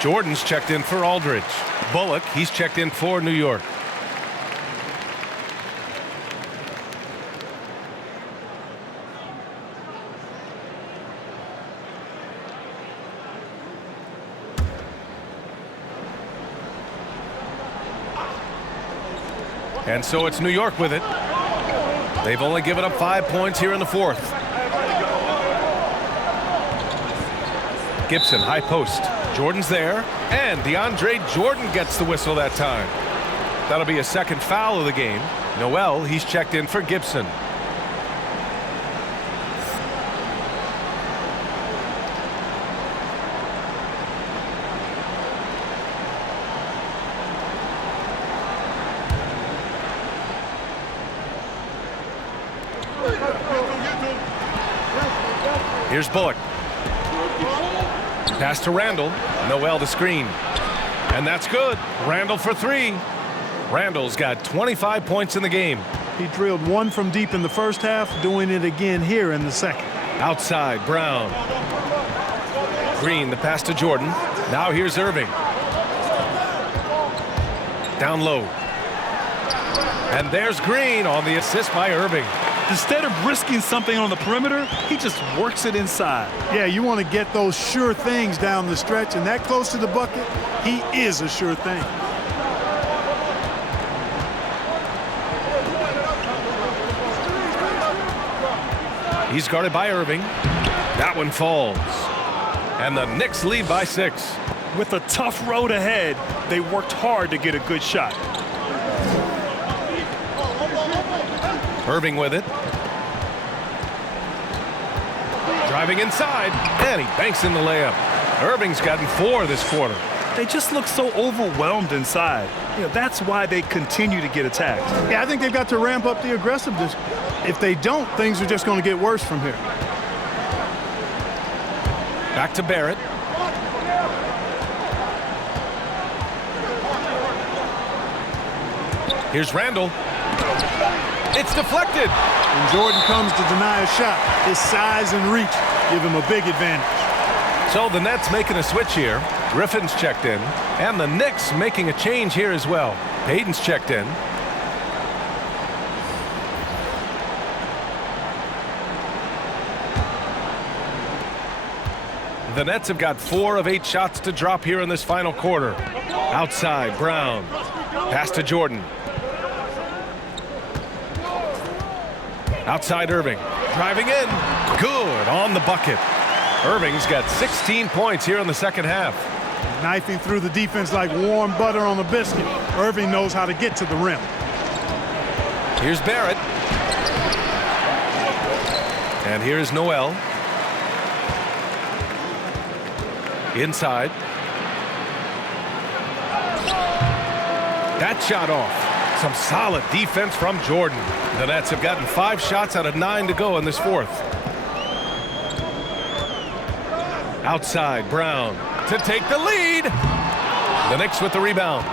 Jordan's checked in for Aldridge. Bullock, he's checked in for New York. And so it's New York with it. They've only given up 5 points here in the fourth. Gibson, high post. Jordan's there, and DeAndre Jordan gets the whistle that time. That'll be a second foul of the game. Noel, he's checked in for Gibson. Here's Bullock. Pass to Randall. Noel the screen. And that's good. Randall for three. Randall's got 25 points in the game. He drilled one from deep in the first half, doing it again here in the second. Outside, Brown. Green, the pass to Jordan. Now here's Irving. Down low. And there's Green on the assist by Irving. Instead of risking something on the perimeter, he just works it inside. Yeah, you want to get those sure things down the stretch, and that close to the bucket, he is a sure thing. He's guarded by Irving. That one falls. And the Knicks lead by 6. With a tough road ahead, they worked hard to get a good shot. Irving with it. Driving inside, and he banks in the layup. Irving's gotten 4 this quarter. They just look so overwhelmed inside. You know, that's why they continue to get attacked. Yeah, I think they've got to ramp up the aggressiveness. If they don't, things are just going to get worse from here. Back to Barrett. Here's Randall. It's deflected. When Jordan comes to deny a shot, his size and reach give him a big advantage. So the Nets making a switch here. Griffin's checked in. And the Knicks making a change here as well. Payton's checked in. The Nets have got 4 of 8 shots to drop here in this final quarter. Outside, Brown. Pass to Jordan. Outside Irving. Driving in. Good on the bucket. Irving's got 16 points here in the second half. Knifing through the defense like warm butter on a biscuit. Irving knows how to get to the rim. Here's Barrett. And here's Noel. Inside. That shot off. Some solid defense from Jordan. The Nets have gotten 5 shots out of 9 to go in this fourth. Outside, Brown to take the lead. The Knicks with the rebound.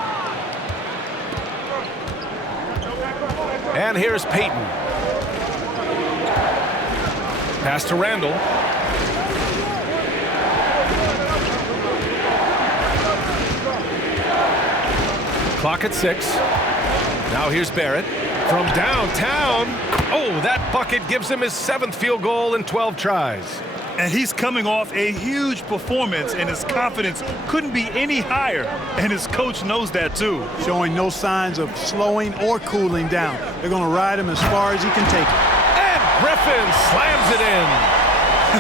And here's Payton. Pass to Randall. Clock at 6. Now here's Barrett from downtown. Oh, that bucket gives him his 7th field goal in 12 tries. And he's coming off a huge performance, and his confidence couldn't be any higher. And his coach knows that too. Showing no signs of slowing or cooling down. They're going to ride him as far as he can take it. And Griffin slams it in.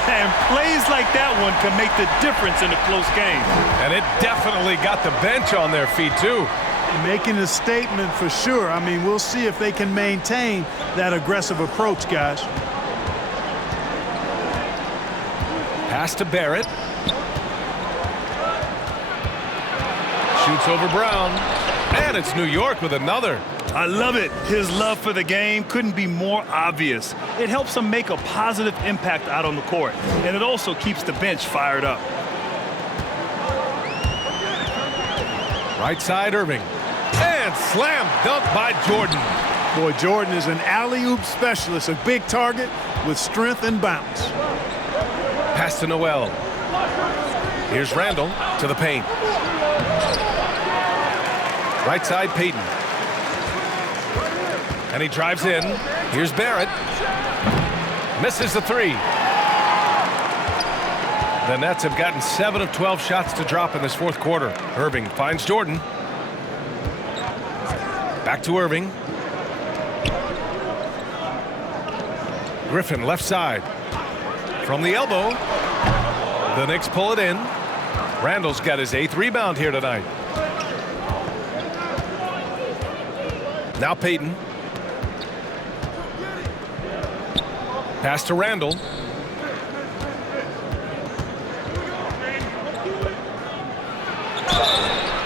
And plays like that one can make the difference in a close game. And it definitely got the bench on their feet too. Making a statement for sure. I mean, we'll see if they can maintain that aggressive approach, guys. Pass to Barrett. Shoots over Brown. And it's New York with another. I love it. His love for the game couldn't be more obvious. It helps him make a positive impact out on the court. And it also keeps the bench fired up. Right side, Irving. And slam dunk by Jordan. Boy, Jordan is an alley-oop specialist, a big target with strength and bounce. Pass to Noel. Here's Randall to the paint. Right side, Payton. And he drives in. Here's Barrett. Misses the 3. The Nets have gotten 7 of 12 shots to drop in this fourth quarter. Irving finds Jordan. Back to Irving. Griffin left side. From the elbow. The Knicks pull it in. Randall's got his 8th rebound here tonight. Now Payton. Pass to Randall.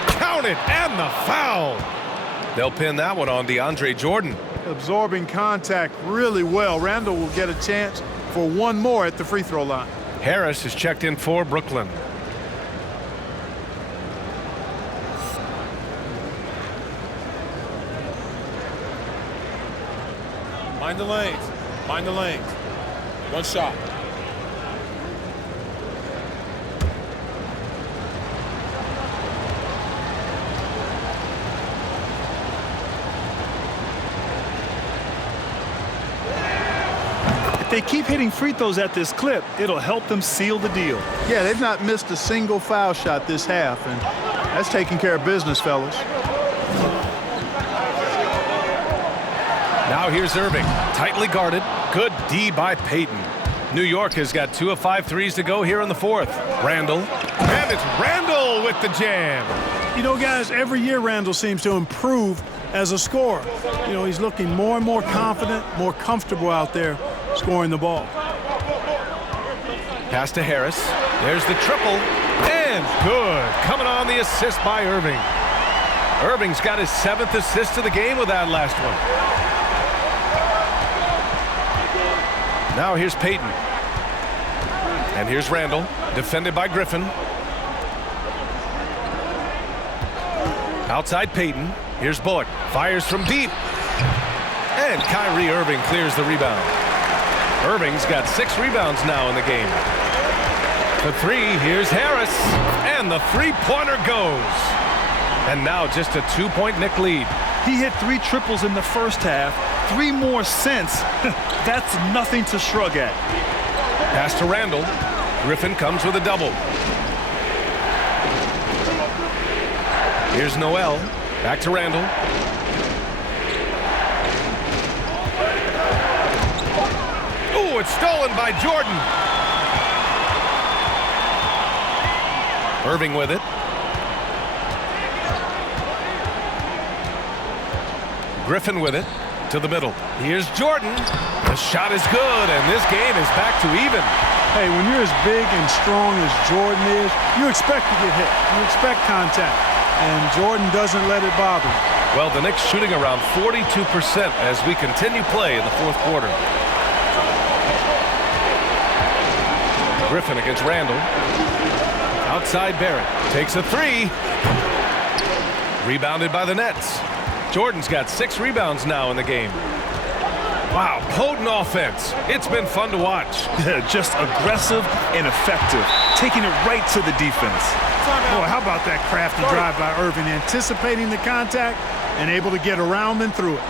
Count it, and the foul. They'll pin that one on DeAndre Jordan. Absorbing contact really well. Randall will get a chance for one more at the free throw line. Harris is checked in for Brooklyn. Mind the lanes. Mind the lanes. One shot. If they keep hitting free throws at this clip, it'll help them seal the deal. Yeah, they've not missed a single foul shot this half, and that's taking care of business, fellas. Now here's Irving, tightly guarded. Good D by Payton. New York has got 2 of 5 threes to go here in the 4th. Randall, and it's Randall with the jam. You know, guys, every year Randall seems to improve as a scorer. You know, he's looking more and more confident, more comfortable out there scoring the ball. Pass to Harris. There's the triple, and good. Coming on the assist by Irving. Irving's got his 7th assist of the game with that last one. Now here's Payton. And here's Randall, defended by Griffin. Outside Payton. Here's Bullock. Fires from deep. And Kyrie Irving clears the rebound. Irving's got 6 rebounds now in the game. For 3, here's Harris. And the three-pointer goes. And now just a 2-point Knick lead. He hit 3 triples in the first half. 3 more since. That's nothing to shrug at. Pass to Randall. Griffin comes with a double. Here's Noel. Back to Randall. Ooh, it's stolen by Jordan. Irving with it. Griffin with it to the middle. Here's Jordan. The shot is good, and this game is back to even. Hey, when you're as big and strong as Jordan is, you expect to get hit. You expect contact, and Jordan doesn't let it bother him. Well, the Knicks shooting around 42% as we continue play in the 4th quarter. Griffin against Randall. Outside Barrett. Takes a 3. Rebounded by the Nets. Jordan's got 6 rebounds now in the game. Wow, potent offense. It's been fun to watch. Just aggressive and effective, taking it right to the defense. Boy, how about that crafty drive by Irving, anticipating the contact and able to get around and through it.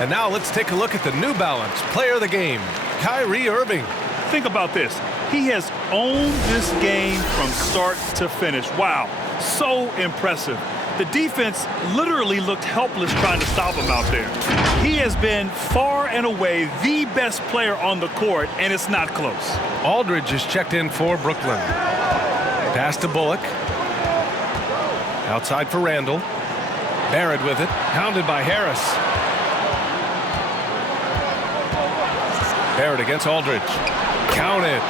And now let's take a look at the New Balance player of the game, Kyrie Irving. Think about this. He has owned this game from start to finish. Wow, so impressive. The defense literally looked helpless trying to stop him out there. He has been far and away the best player on the court, and it's not close. Aldridge is checked in for Brooklyn. Pass to Bullock. Outside for Randall. Barrett with it. Pounded by Harris. Barrett against Aldridge. Counted.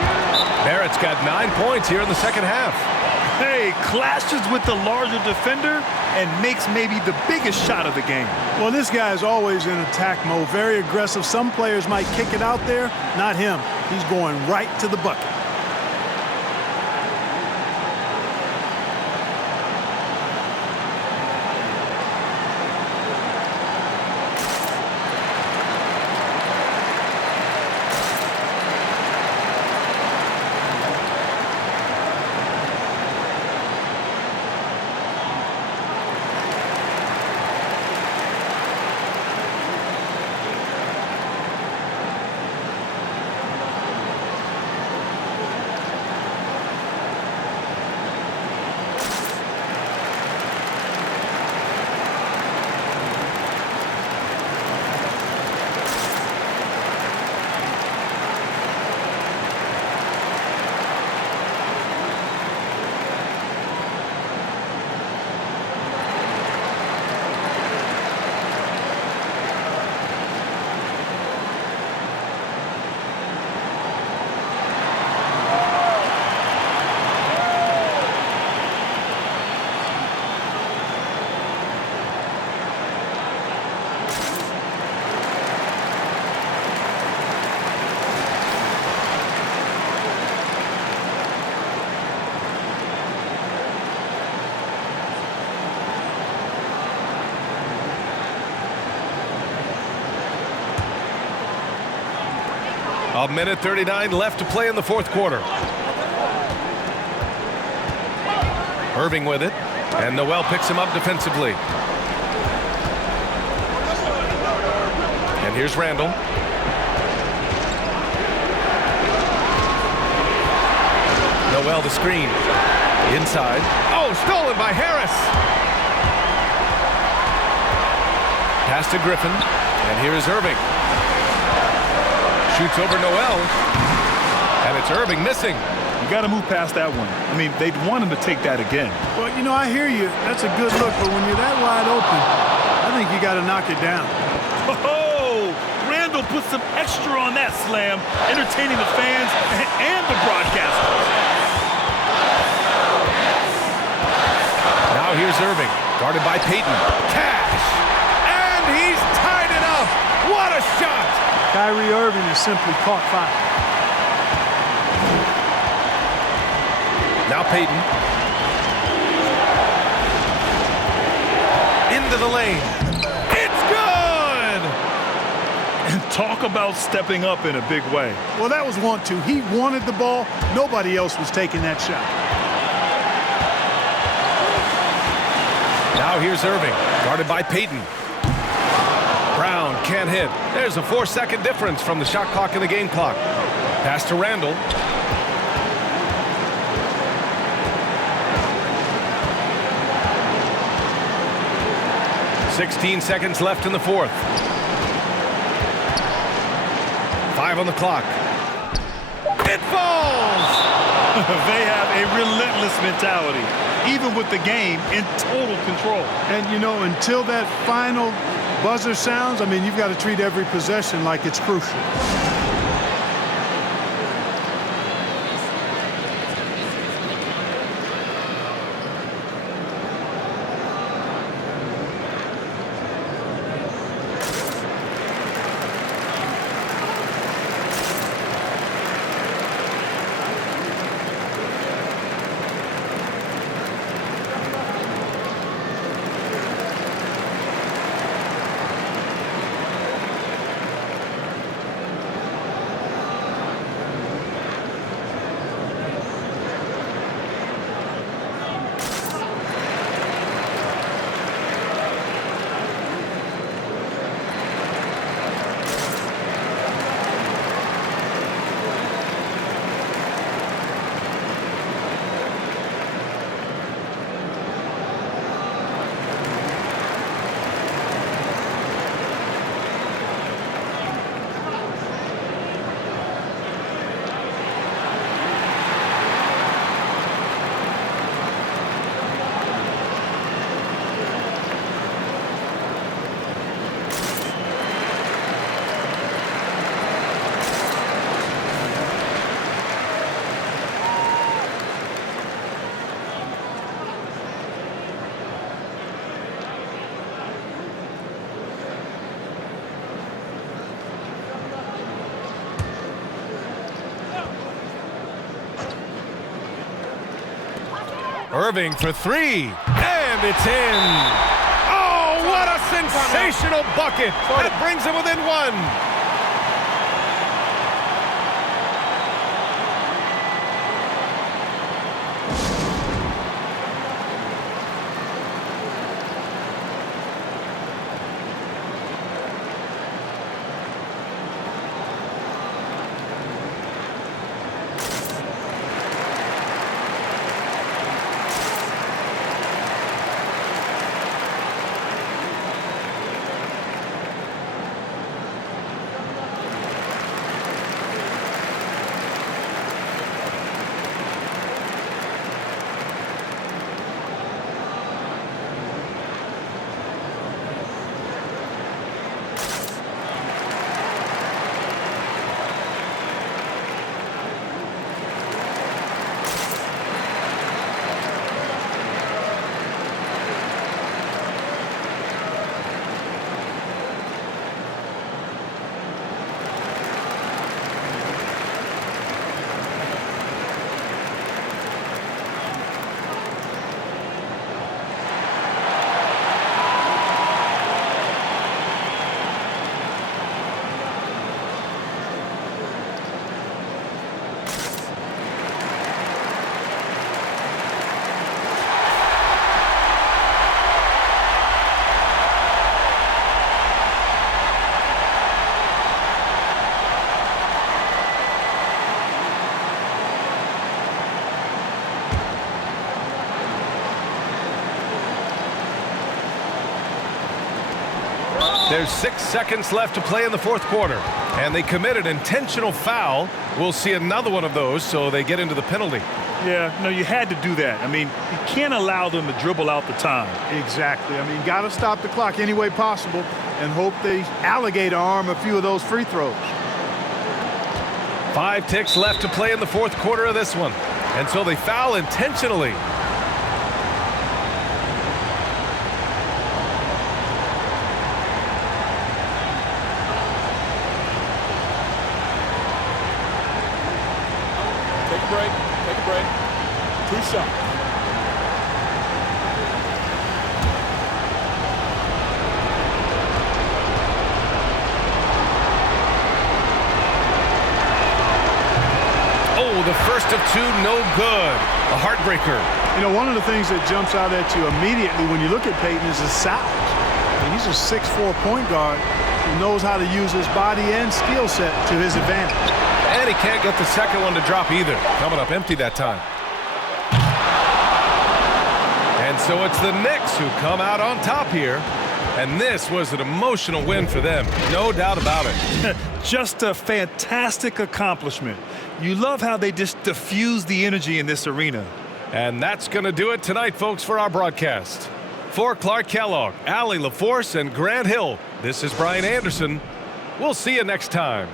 Barrett's got 9 points here in the second half. Hey, clashes with the larger defender and makes maybe the biggest shot of the game. Well, this guy is always in attack mode, very aggressive. Some players might kick it out there, not him. He's going right to the bucket. A minute 39 left to play in the fourth quarter. Irving with it, and Noel picks him up defensively. And here's Randall. Noel the screen. Inside. Oh, stolen by Harris. Pass to Griffin, and here is Irving. Shoots over Noel, and it's Irving missing. You got to move past that one. I mean, they'd want him to take that again. Well, you know, I hear you. That's a good look, but when you're that wide open, I think you got to knock it down. Oh, Randall put some extra on that slam, entertaining the fans and the broadcasters. Now here's Irving, guarded by Payton. Cash! And he's tied it up! What a shot! Kyrie Irving has simply caught fire. Now Payton. Into the lane. It's good! And talk about stepping up in a big way. Well, that was want to. He wanted the ball. Nobody else was taking that shot. Now here's Irving, guarded by Payton. Brown can't hit. There's a 4-second difference from the shot clock and the game clock. Pass to Randall. "16 seconds left in the fourth. 5 on the clock. It falls! They have a relentless mentality, even with the game in total control. And, you know, until that final buzzer sounds, I mean, you've got to treat every possession like it's crucial. Irving for three, and it's in. Oh, what a sensational bucket. That brings him within one. There's 6 seconds left to play in the fourth quarter, and they committed an intentional foul. We'll see another one of those, so they get into the penalty. Yeah, no, you had to do that. I mean, you can't allow them to dribble out the time. Exactly. I mean, got to stop the clock any way possible and hope they alligator arm a few of those free throws. 5 ticks left to play in the fourth quarter of this one, and so they foul intentionally. Take a break. 2 shots. Oh, the first of 2, no good. A heartbreaker. You know, one of the things that jumps out at you immediately when you look at Peyton is his size. I mean, he's a 6'4" point guard who knows how to use his body and skill set to his advantage. And he can't get the second one to drop either. Coming up empty that time. And so it's the Knicks who come out on top here. And this was an emotional win for them. No doubt about it. Just a fantastic accomplishment. You love how they just diffuse the energy in this arena. And that's going to do it tonight, folks, for our broadcast. For Clark Kellogg, Allie LaForce, and Grant Hill, this is Brian Anderson. We'll see you next time.